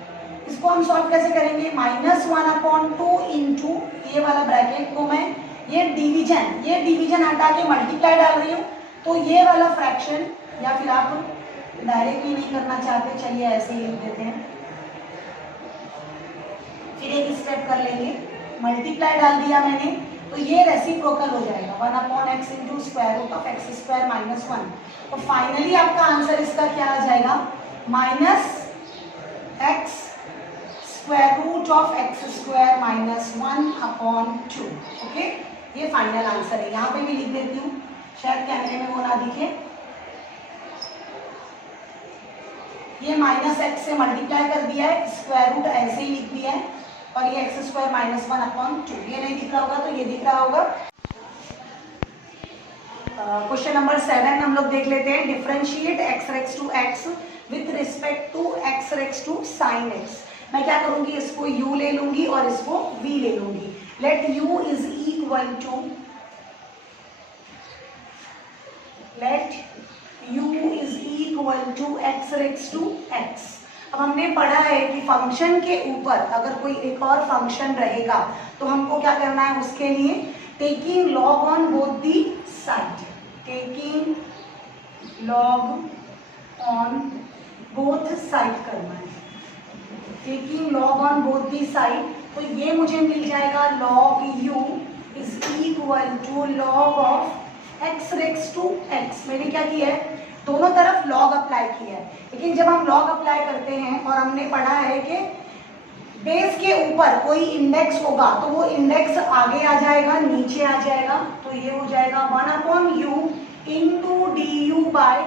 इसको हम सॉल्व कैसे करेंगे, -1/2 इंटू ये वाला ब्रैकेट को मैं ये डिवीजन हटा के मल्टीप्लाई डाल रही हूँ, तो ये वाला फ्रैक्शन, या फिर आप डायरेक्टली नहीं करना चाहते, चलिए ऐसे ही लिख देते हैं। फिर एक स्टेप कर लेंगे, मल्टीप्लाई डाल दिया मैंने, तो ये रेसिप्रोकल हो जाएगा, 1/x into square root of x² minus 1। तो फाइनली आपका आंसर इसका क्या आ जाएगा, -x square root of x² minus 1/2, okay. ये फाइनल आंसर है। यहाँ पे भी लिख देती हूँ, शायद कैमरे में वो ना दिखे। ये -x से मल्टीप्लाई कर दिया है, स्क्वायर रूट ऐसे ही लिख दिया है, और ये x² माइनस 1/2, ये नहीं दिख रहा होगा तो ये दिख रहा होगा। क्वेश्चन नंबर 7 हम लोग देख लेते हैं। Differentiate x raise to x with respect to x raise to sine x। मैं क्या करूंगी, इसको u ले लूंगी और इसको v ले लूंगी। Let u is equal to x raise to x। अब हमने पढ़ा है कि फंक्शन के ऊपर अगर कोई एक और फंक्शन रहेगा तो हमको क्या करना है, उसके लिए taking log on both the side, taking log on both side करना है, taking log on both the side. तो ये मुझे मिल जाएगा log u is equal to log of x raise to x। मैंने क्या किया है, दोनों तरफ लॉग अप्लाई किया है, लेकिन जब हम लॉग अप्लाई करते हैं और हमने पढ़ा है कि बेस के ऊपर कोई इंडेक्स होगा तो वो इंडेक्स आगे आ जाएगा, नीचे आ जाएगा, तो ये हो जाएगा 1/u into d u by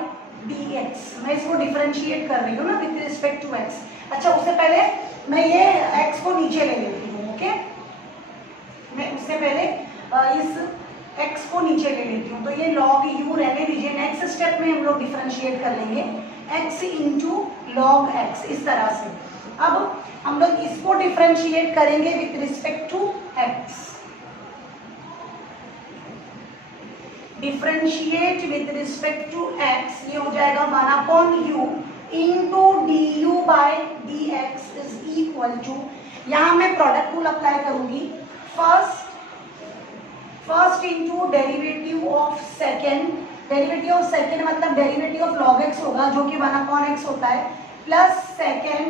d x. मैं इसको डिफरेंशिएट कर रही हूँ ना विथ रिस्पेक्ट टू एक्स। अच्छा, उससे पहले मैं ये एक्स को नीचे ले लेती हूँ। ओके, मैं उससे पहले इस x को नीचे ले लेती हूँ, तो ये log u रहने दीजिए। नेक्स्ट स्टेप में हम लोग डिफरेंशिएट कर लेंगे x इंटू लॉग x, इस तरह से। अब हम लोग इसको डिफरेंशिएट करेंगे with respect to x। Differentiate with respect to x, ये हो जाएगा 1/u into d u by d x is equal to, यहाँ मैं प्रोडक्ट रूल अप्लाई करूंगी। First into derivative of second, derivative of second मतलब derivative of log x होगा जो कि 1/x होता है, plus second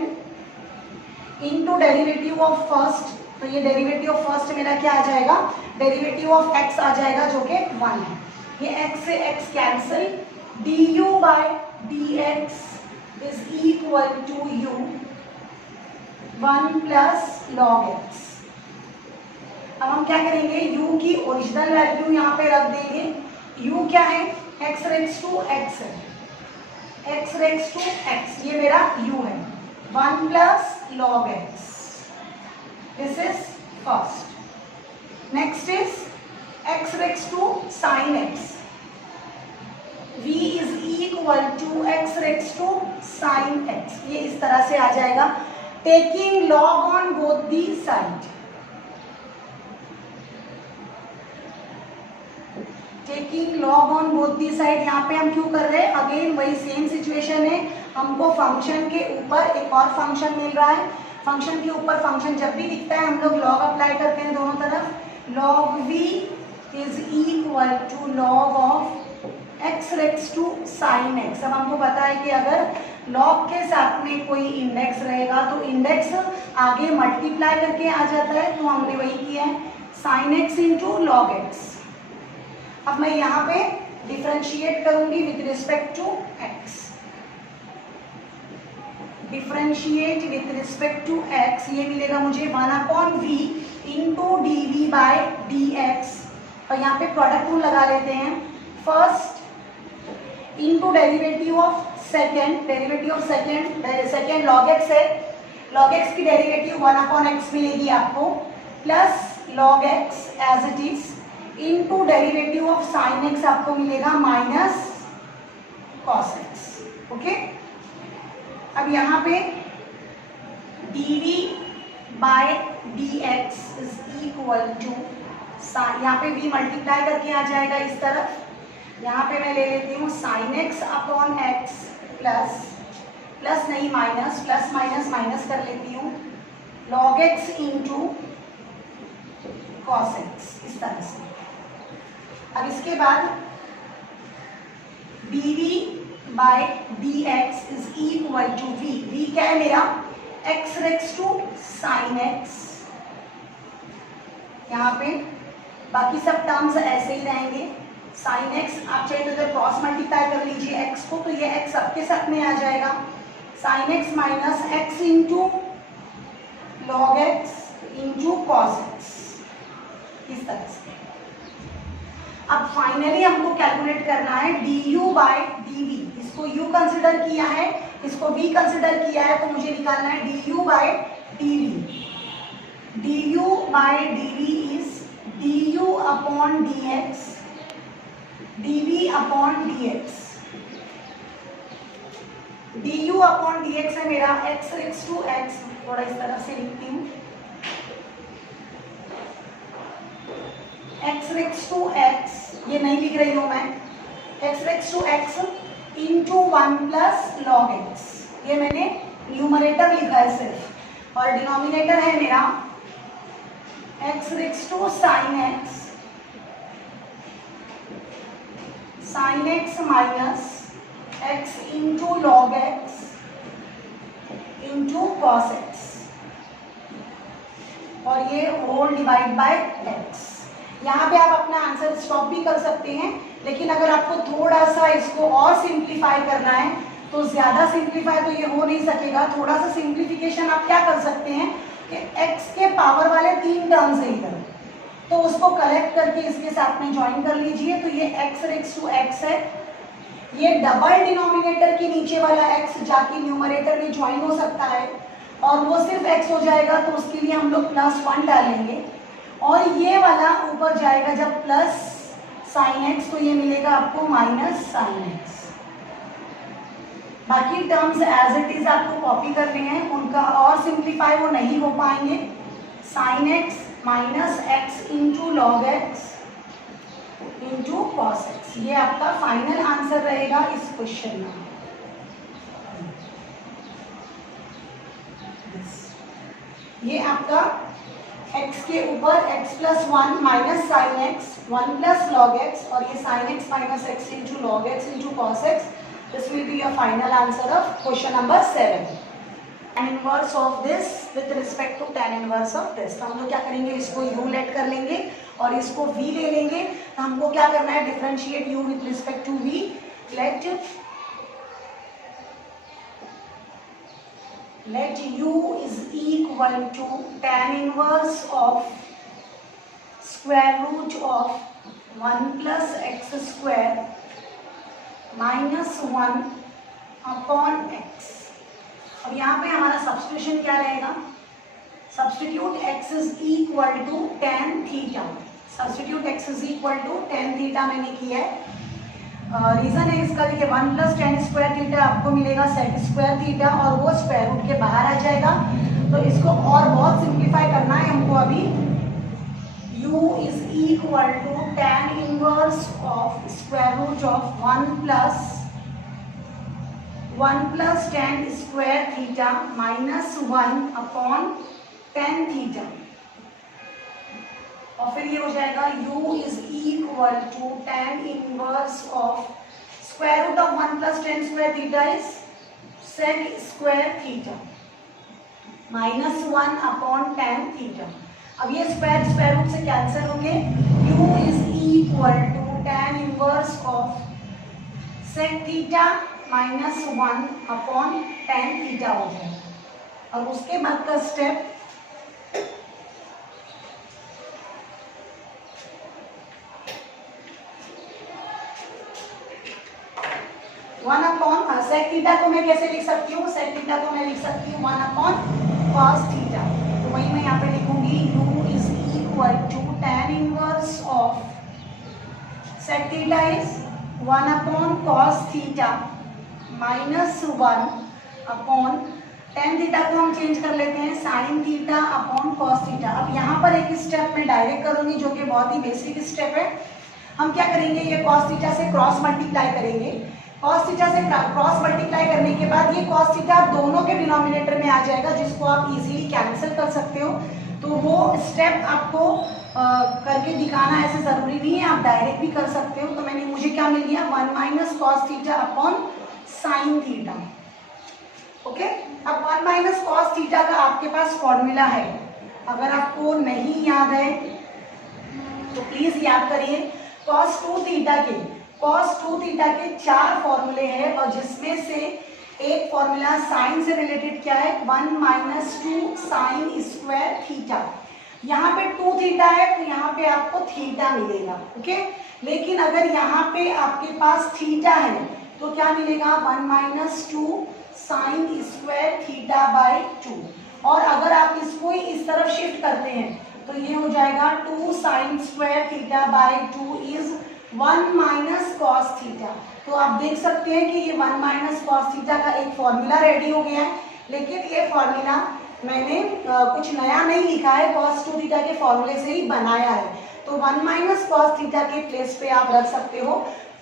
into derivative of first, तो ये डेरिवेटिव ऑफ फर्स्ट मेरा क्या आ जाएगा, डेरिवेटिव ऑफ x आ जाएगा जो कि 1 है। ये x से x cancel, d u by d x is equal to u 1 plus log x. अब हम क्या करेंगे, u की ओरिजिनल वैल्यू यहाँ पे रख देंगे। u क्या है, x रेक्स टू x है, x रेक्स टू x, ये मेरा u है 1 plus log x। This is first. Next is x raise to sine x, v is equal to x raise to sine x, ये इस तरह से आ जाएगा। Taking log on both the side, taking log on both the side, यहाँ पे हम क्यों कर रहे हैं, अगेन वही सेम सिचुएशन है। हमको फंक्शन के ऊपर एक और फंक्शन मिल रहा है, फंक्शन के ऊपर फंक्शन जब भी दिखता है हम लोग लॉग अप्लाई करते हैं दोनों तरफ। Log v is equal to log of x raise to sine x। अब हमको पता है कि अगर लॉग के साथ में कोई इंडेक्स रहेगा तो इंडेक्स आगे मल्टीप्लाई करके आ जाता है, तो हमने वही किया है, sine x into log x। अब मैं यहाँ पे डिफरेंशिएट करूंगी with respect to x। Differentiate with respect to x, ये मिलेगा मुझे 1/v into d v by d x, और यहाँ पे प्रोडक्ट रूल लगा लेते हैं। First into derivative of second, derivative of second log x है, लॉग एक्स की डेरिवेटिव 1/x मिलेगी आपको, plus log x as it is into derivative of sine x आपको मिलेगा माइनस कॉस एक्स। ओके, अब यहाँ पे dv by dx is equal to, यहाँ पे v मल्टीप्लाई करके आ जाएगा इस तरफ, यहाँ पे मैं ले लेती हूँ sine x upon x plus, plus नहीं माइनस, प्लस माइनस माइनस कर लेती हूँ, log x into cos x, इस तरह से। अब इसके बाद dv by dx is equal to v क्या है मेरा, x raise to sine x, यहाँ पे बाकी सब टर्म्स ऐसे ही रहेंगे। साइन x आप चाहे तो इधर क्रॉस मल्टीप्लाई कर लीजिए x को, तो ये x सबके साथ में आ जाएगा, sine x minus x into log x into cos x, इस तरह से। अब फाइनली हमको कैलकुलेट करना है du बाय dv, इसको u कंसिडर किया है, इसको v कंसिडर किया है, तो मुझे निकालना है du by dv। du by dv is du upon dx, dv upon dx, du upon dx है मेरा x रेक्स टू x, थोड़ा इस तरफ से लिखती हूँ, x रेक्स टू x, ये नहीं लिख रही हूँ मैं, x raise to x into 1 plus log x, ये मैंने न्यूमरेटर लिखा है सिर्फ, और डिनोमिनेटर है मेरा x raise to sine x, sine x minus x into log x into cos x, और ये होल डिवाइड बाय x। यहाँ पे आप अपना आंसर स्टॉप भी कर सकते हैं, लेकिन अगर आपको थोड़ा सा इसको और सिंप्लीफाई करना है तो ज़्यादा सिंप्लीफाई तो ये हो नहीं सकेगा, थोड़ा सा सिंप्लीफिकेशन आप क्या कर सकते हैं, कि x के पावर वाले 3 टर्म्स है इधर, तो उसको कलेक्ट करके इसके साथ में ज्वाइन कर लीजिए। तो ये x रेक्स टू x है, ये डबल डिनोमिनेटर के नीचे वाला x जाके न्यूमरेटर में ज्वाइन हो सकता है और वो सिर्फ x हो जाएगा, तो उसके लिए हम लोग +1 डालेंगे। और ये वाला ऊपर जाएगा जब प्लस साइन x, तो ये मिलेगा आपको माइनस साइन x। बाकी टर्म्स एज इट इज आपको कॉपी करने हैं, उनका और सिंप्लीफाई वो नहीं हो पाएंगे। Sine x minus x into log x into cos x, ये आपका फाइनल आंसर रहेगा इस क्वेश्चन में। ये आपका x के ऊपर x plus 1 minus sine x 1 plus log x, और ये sine x minus x into log x into cos x। This will be your final answer of question number 7. Tan inverse of this with respect to tan inverse of this. तो हम लोग क्या करेंगे, इसको u late कर लेंगे और इसको v ले लेंगे। तो हमको क्या करना है, differentiate u with respect to v। let u is equal to tan inverse of square root of 1 plus x square minus 1 upon x। और यहाँ पे हमारा सब्स्टिट्यूशन क्या रहेगा, substitute x is equal to tan theta. Substitute x is equal to tan theta मैंने किया है। Reason है इसका, देखिए 1 प्लस tan स्क्वायर थीटा आपको मिलेगा sec स्क्वायर थीटा, और वो स्क्वायर रूट के बाहर आ जाएगा। तो इसको और बहुत सिंप्लीफाई करना है हमको अभी। u is equal to tan inverse of square root of 1 plus tan square theta minus 1 upon tan theta, और फिर ये हो जाएगा u is equal to tan inverse of square root of 1 plus tan square theta is sec square theta minus 1 upon tan theta। अब ये square root से cancel होंगे, u is equal to tan inverse of sec theta minus 1 upon tan theta हो जाएगा। और उसके बाद का step one upon sec theta को मैं कैसे लिख सकती हूँ, sec थीटा को मैं लिख सकती हूँ 1 अपॉन cos थीटा। तो वही मैं यहाँ पे लिखूंगी u is equal to tan inverse of sec theta is 1 upon cos theta minus 1 upon tan theta को हम चेंज कर लेते हैं sin theta upon cos theta। अब यहाँ पर एक स्टेप मैं डायरेक्ट करूंगी जो कि बहुत ही बेसिक स्टेप है। हम क्या करेंगे, ये cos theta से क्रॉस मल्टीप्लाई करेंगे। cos थीटा से क्रॉस मल्टीप्लाई करने के बाद ये cos थीटा दोनों के डिनोमिनेटर में आ जाएगा, जिसको आप इजीली कैंसिल कर सकते हो। तो वो स्टेप आपको करके दिखाना ऐसे जरूरी नहीं है, आप डायरेक्ट भी कर सकते हो। तो मुझे क्या मिल गया, 1 minus cos theta upon sine theta. Okay, अब 1 माइनस कॉस थीटा का आपके पास फॉर्मूला है, अगर आपको नहीं याद है तो प्लीज याद करिए। cos 2 थीटा के 4 फॉर्मूले हैं, और जिसमें से एक फॉर्मूला साइन से रिलेटेड क्या है, 1 माइनस 2 साइन स्क्वायर थीटा। यहाँ पे 2 थीटा है तो यहाँ पे आपको थीटा मिलेगा। ओके, लेकिन अगर यहाँ पे आपके पास थीटा है तो क्या मिलेगा, 1 minus 2 sine square theta by 2। और अगर आप इसको इस तरफ शिफ्ट करते हैं तो ये हो जाएगा 2 sine square theta by 2 is 1 minus cos theta. तो आप देख सकते हैं कि ये 1 माइनस कॉस थीटा का एक फॉर्मूला रेडी हो गया है, लेकिन ये फॉर्मूला मैंने कुछ नया नहीं लिखा है, cos 2 थीटा के फॉर्मूले से ही बनाया है। तो 1 माइनस कॉस थीटा के प्लेस पे आप रख सकते हो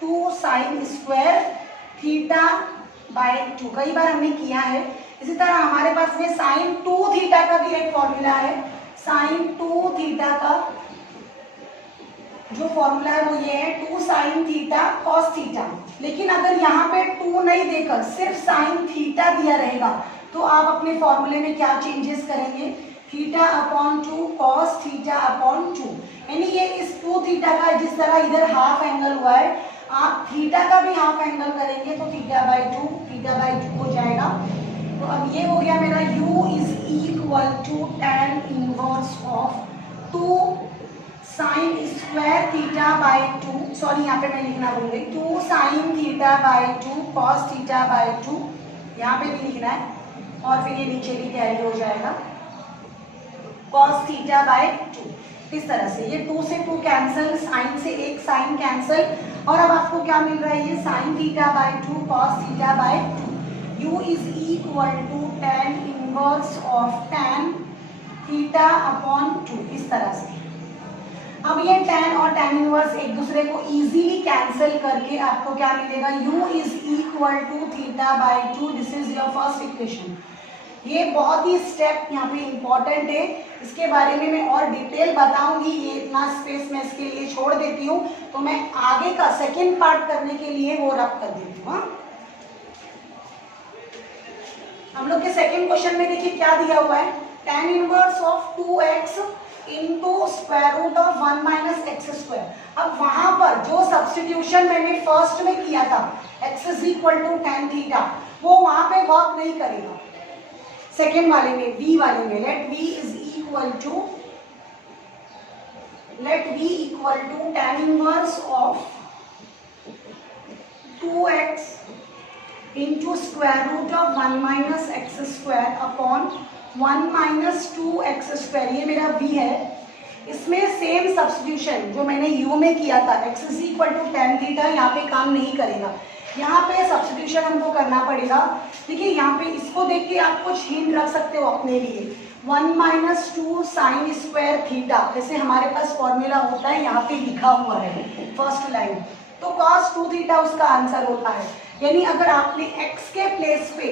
2 साइन स्क्वायर थीटा बाय 2। कई बार हमने किया है। इसी तरह हमारे पास में साइन 2 थीटा का भी एक फॉर्मूला है। साइन 2 थीटा का जो फॉर्मूला है वो ये है 2 साइन थीटा कॉस थीटा। लेकिन अगर यहाँ पे 2 नहीं देकर सिर्फ साइन थीटा दिया रहेगा तो आप अपने फॉर्मूले में क्या चेंजेस करेंगे, theta upon 2 cos theta upon 2। यानी ये इस 2 थीटा का जिस तरह इधर हाफ एंगल हुआ है, आप थीटा का भी हाफ एंगल करेंगे तो थीटा बाई 2 हो जाएगा। तो अब ये हो गया मेरा u is equal to tan inverse of 2 sine square theta by 2, sorry यहाँ पे मैं लिखना भूल गई, 2 sine theta by 2 cos theta by 2, यहाँ पे भी लिखना है और फिर ये नीचे भी कैरी हो जाएगा कॉस थीटा बाई 2। इस तरह से ये 2 से 2 कैंसिल, साइन से एक साइन कैंसिल, और अब आपको क्या मिल रहा है, ये sine theta by 2 cos theta by 2। u is equal to tan inverse of tan theta upon 2, इस तरह से। अब ये tan और tan इनवर्स एक दूसरे को इजीली कैंसिल करके आपको क्या मिलेगा, u is equal to theta by 2, this is your first equation. ये बहुत ही स्टेप यहाँ पे इम्पॉर्टेंट है, इसके बारे में मैं और डिटेल बताऊंगी, ये इतना स्पेस मैं इसके लिए छोड़ देती हूँ, तो मैं आगे का सेकेंड पार्ट करने के लिए वो रब कर देती हूँ। हम लोग के सेकेंड क्वेश्चन में देखिए क्या दिया हुआ है, tan inverse of 2x into square root of 1 minus x square. अब वहां पर जो सब्सटीट्यूशन मैंने फर्स्ट में किया था x is equal to tan theta, वो वहां पे वर्क नहीं करेगा। सेकेंड वाले में v वाले में let v equal to tan inverse of 2x into square root of 1 minus x square upon 1 minus 2x square, ये मेरा v है। इसमें सेम सब्स्टिट्यूशन जो मैंने u में किया था, x is equal to tan theta, यहाँ पे काम नहीं करेगा, यहाँ पे सब्स्टिट्यूशन हमको करना पड़ेगा। देखिए यहाँ पे इसको देख के आप कुछ हिंट रख सकते हो अपने लिए, 1 माइनस 2 साइन स्क्वायर थीटा, जैसे हमारे पास फॉर्मूला होता है, यहाँ पे लिखा हुआ है फर्स्ट लाइन, तो cos 2 थीटा उसका आंसर होता है। यानी अगर आपने x के प्लेस पे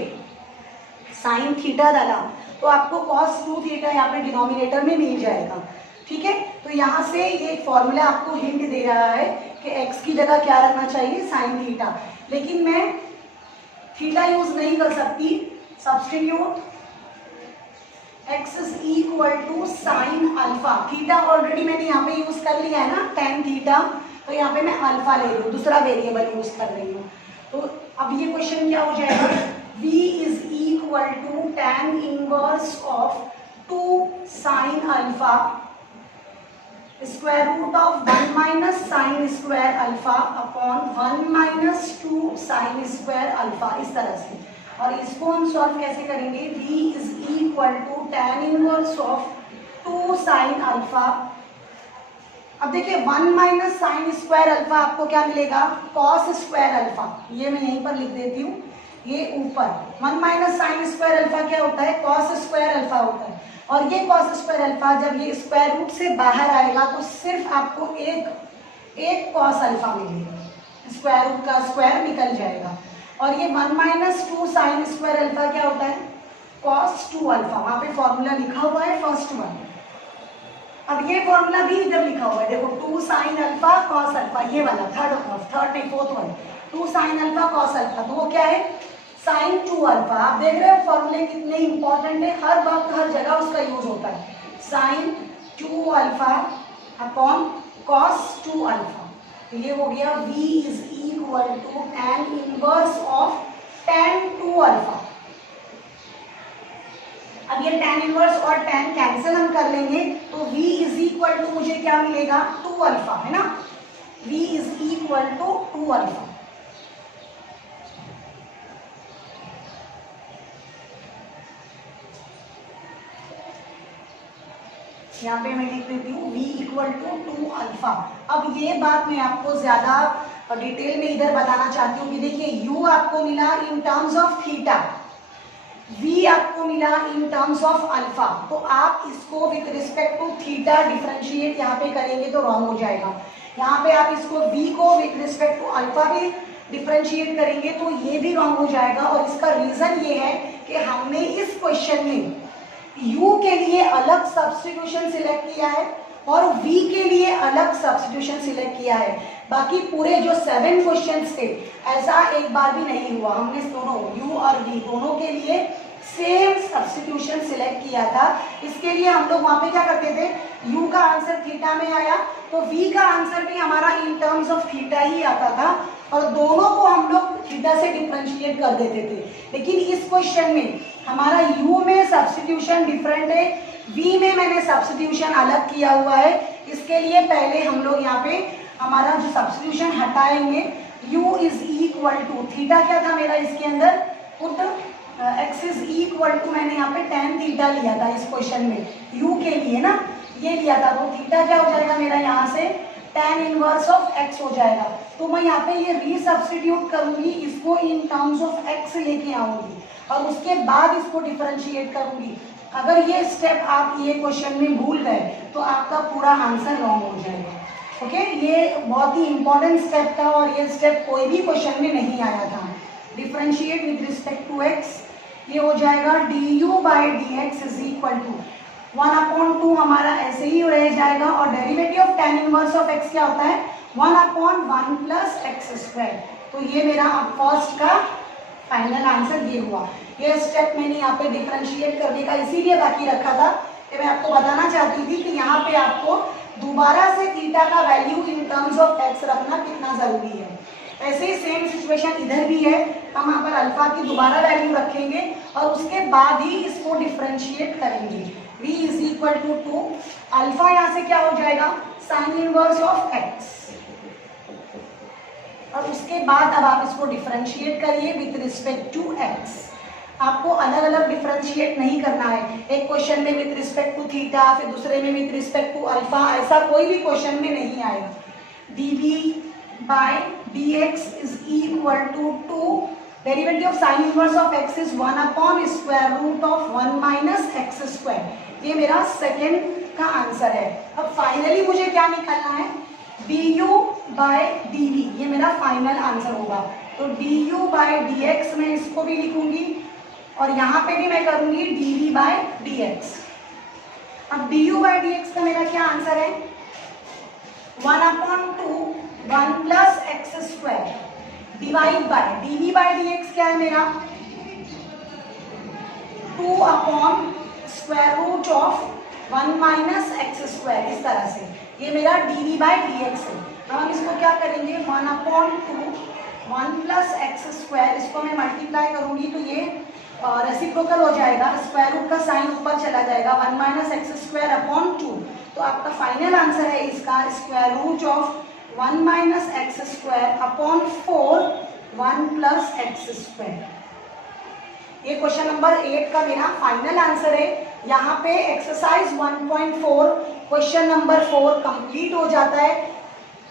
साइन थीटा डाला तो आपको cos 2 थीटा यहाँ पे डिनोमिनेटर में मिल जाएगा, ठीक है। तो यहाँ से ये फॉर्मूला आपको हिंट दे रहा है कि x की जगह क्या रखना चाहिए, साइन थीटा, लेकिन मैं थीटा यूज नहीं कर सकती, substitute x is equal to sine alpha, theta already मैंने यहाँ पे यूज कर लिया है ना, tan थीटा, तो यहाँ पे मैं अल्फा ले रही हूँ, दूसरा वेरिएबल यूज कर रही हूँ। तो अब ये क्वेश्चन क्या हो जाएगा, v is equal to tan inverse of 2 sine alpha square root of 1 minus sine square alpha upon 1 minus 2 sine square alpha, इस तरह से। और इसको हम सॉल्व कैसे करेंगे, v is equal to tan inverse of 2 sine alpha. अब देखिए 1 माइनस साइन स्क्वायर अल्फा आपको क्या मिलेगा, कॉस स्क्वायर अल्फा, ये मैं यहीं पर लिख देती हूँ, ये ऊपर 1 माइनस साइन स्क्वायर अल्फा क्या होता है, कॉस स्क्वायर अल्फा होता है। और ये कॉस स्क्वायर अल्फा जब ये स्क्वायर रूट से बाहर आएगा तो सिर्फ आपको एक कॉस अल्फा मिलेगा, स्क्वायर रूट का स्क्वायर निकल जाएगा। और ये 1 माइनस 2 साइन स्क्वायर अल्फा क्या होता है, कॉस 2 अल्फा, वहाँ पे फॉर्मूला लिखा हुआ है फर्स्ट वन। अब ये फॉर्मूला भी इधर लिखा हुआ है, देखो 2 साइन अल्फा कॉस अल्फा, ये वाला थर्ड नहीं fourth one, 2 sine alpha cos alpha, तो वो क्या है, साइन 2 अल्फा। आप देख रहे हो फॉर्मूले कितने इंपॉर्टेंट है, हर वक्त हर जगह उसका यूज होता है, sine 2 alpha upon cos 2 alpha. तो ये हो गया v is equal to tan inverse of tan 2 alpha. अब ये tan इनवर्स और tan कैंसिल हम कर लेंगे, तो v इज इक्वल टू मुझे क्या मिलेगा, 2 अल्फा, है ना, v is equal to 2 alpha. यहाँ पे मैं लिख देती हूँ v इक्वल टू 2 अल्फा। अब ये बात मैं आपको ज्यादा डिटेल में इधर बताना चाहती हूँ कि देखिए u आपको मिला in terms of theta, v आपको मिला इन टर्म्स ऑफ अल्फा, तो आप इसको with respect to theta differentiate यहाँ पे करेंगे तो रॉन्ग हो जाएगा। यहाँ पे आप इसको v को विथ रिस्पेक्ट टू अल्फा भी डिफरेंशिएट करेंगे तो ये भी रॉन्ग हो जाएगा। और इसका रीजन ये है कि हमने इस क्वेश्चन में u के लिए अलग सब्स्टिट्यूशन सिलेक्ट किया है और v के लिए अलग सब्स्टिट्यूशन सिलेक्ट किया है। बाकी पूरे जो 7 क्वेश्चंस थे ऐसा एक बार भी नहीं हुआ, हमने दोनों u और v दोनों के लिए सेम सब्स्टिट्यूशन सिलेक्ट किया था। इसके लिए हम लोग वहां पे क्या करते थे, u का आंसर थीटा में आया तो v का आंसर भी हमारा इन टर्म्स ऑफ थीटा ही आता था और दोनों को हम लोग थीटा से डिफरेंशिएट कर देते थे। लेकिन इस क्वेश्चन में हमारा u में सब्स्टिट्यूशन डिफरेंट है, v में मैंने सब्स्टिट्यूशन अलग किया हुआ है। इसके लिए पहले हम लोग यहाँ पे हमारा जो सब्स्टिट्यूशन हटाएंगे, u is equal to theta क्या था मेरा इसके अंदर, put x is equal to, मैंने यहाँ पे tan थीटा लिया था इस क्वेश्चन में u के लिए ना, ये लिया था, तो थीटा क्या हो जाएगा मेरा यहाँ से tan इनवर्स ऑफ x हो जाएगा। तो मैं यहाँ पे ये रीसब्स्टिट्यूट करूंगी, इसको इन टर्म्स ऑफ x लेके आऊंगी और उसके बाद इसको डिफरेंशिएट करूंगी। अगर ये स्टेप आप ये क्वेश्चन में भूल गए तो आपका पूरा आंसर रॉन्ग हो जाएगा। ओके, ये बहुत ही इंपॉर्टेंट स्टेप था और ये स्टेप कोई भी क्वेश्चन में नहीं आया था। Differentiate with respect to x, ये हो जाएगा du by d x is equal to 1/2 हमारा ऐसे ही रह जाएगा और derivative of tan inverse of x क्या होता है 1/1 प्लस एक्स स्क्वायर। तो ये मेरा अब फर्स्ट का फाइनल आंसर ये हुआ। ये स्टेप मैंने यहाँ पे डिफरेंशिएट करने का इसीलिए बाकी रखा था कि मैं आपको बताना चाहती थी कि यहाँ पे आपको दोबारा से थीटा का value in terms of x रखना कितना जरूरी है। ऐसे ही सेम सिचुएशन इधर भी है, हम यहाँ पर अल्फा की दोबारा वैल्यू रखेंगे और उसके बाद ही इसको डिफरेंशिएट करेंगे। v is equal to 2, alpha यहाँ से क्या हो जाएगा साइन इनवर्स ऑफ x और उसके बाद अब आप इसको डिफरेंशिएट करिए विथ रिस्पेक्ट टू x। आपको अलग अलग डिफरेंशिएट नहीं करना है, एक क्वेश्चन में विथ रिस्पेक्ट टू थीटा, फिर दूसरे में विथ रिस्पेक्ट टू अल्फा, ऐसा कोई भी क्वेश्चन में नहीं आएगा। dv by dx is equal to 2, derivative of sign inverse of x is 1/√1 minus x square. ये मेरा सेकेंड का आंसर है। अब फाइनली मुझे क्या निकालना है, du by dv, ये मेरा फाइनल आंसर होगा। तो du by dx मैं इसको भी लिखूंगी और यहाँ पे भी मैं करूंगी dv by dx। अब du by dx का मेरा क्या आंसर है 1/2 1 plus x square divide by dv by dx क्या है मेरा 2/√1 माइनस एक्स स्क्वायर। इस तरह से ये मेरा dv by dx है। अब हम इसको क्या करेंगे 1/2 1 प्लस एक्स स्क्वायर, इसको मैं मल्टीप्लाई करूंगी तो ये रेसिप्रोकल हो जाएगा, स्क्वायर रूट का साइन ऊपर चला जाएगा 1 माइनस एक्स स्क्वायर अपॉन 2। तो आपका फाइनल आंसर है इसका square root of 1 minus x square upon 4 1 plus x square. ये क्वेश्चन नंबर 8 का मेरा फाइनल आंसर है। यहाँ पे एक्सरसाइज 1.4 क्वेश्चन नंबर 4 कंप्लीट हो जाता है।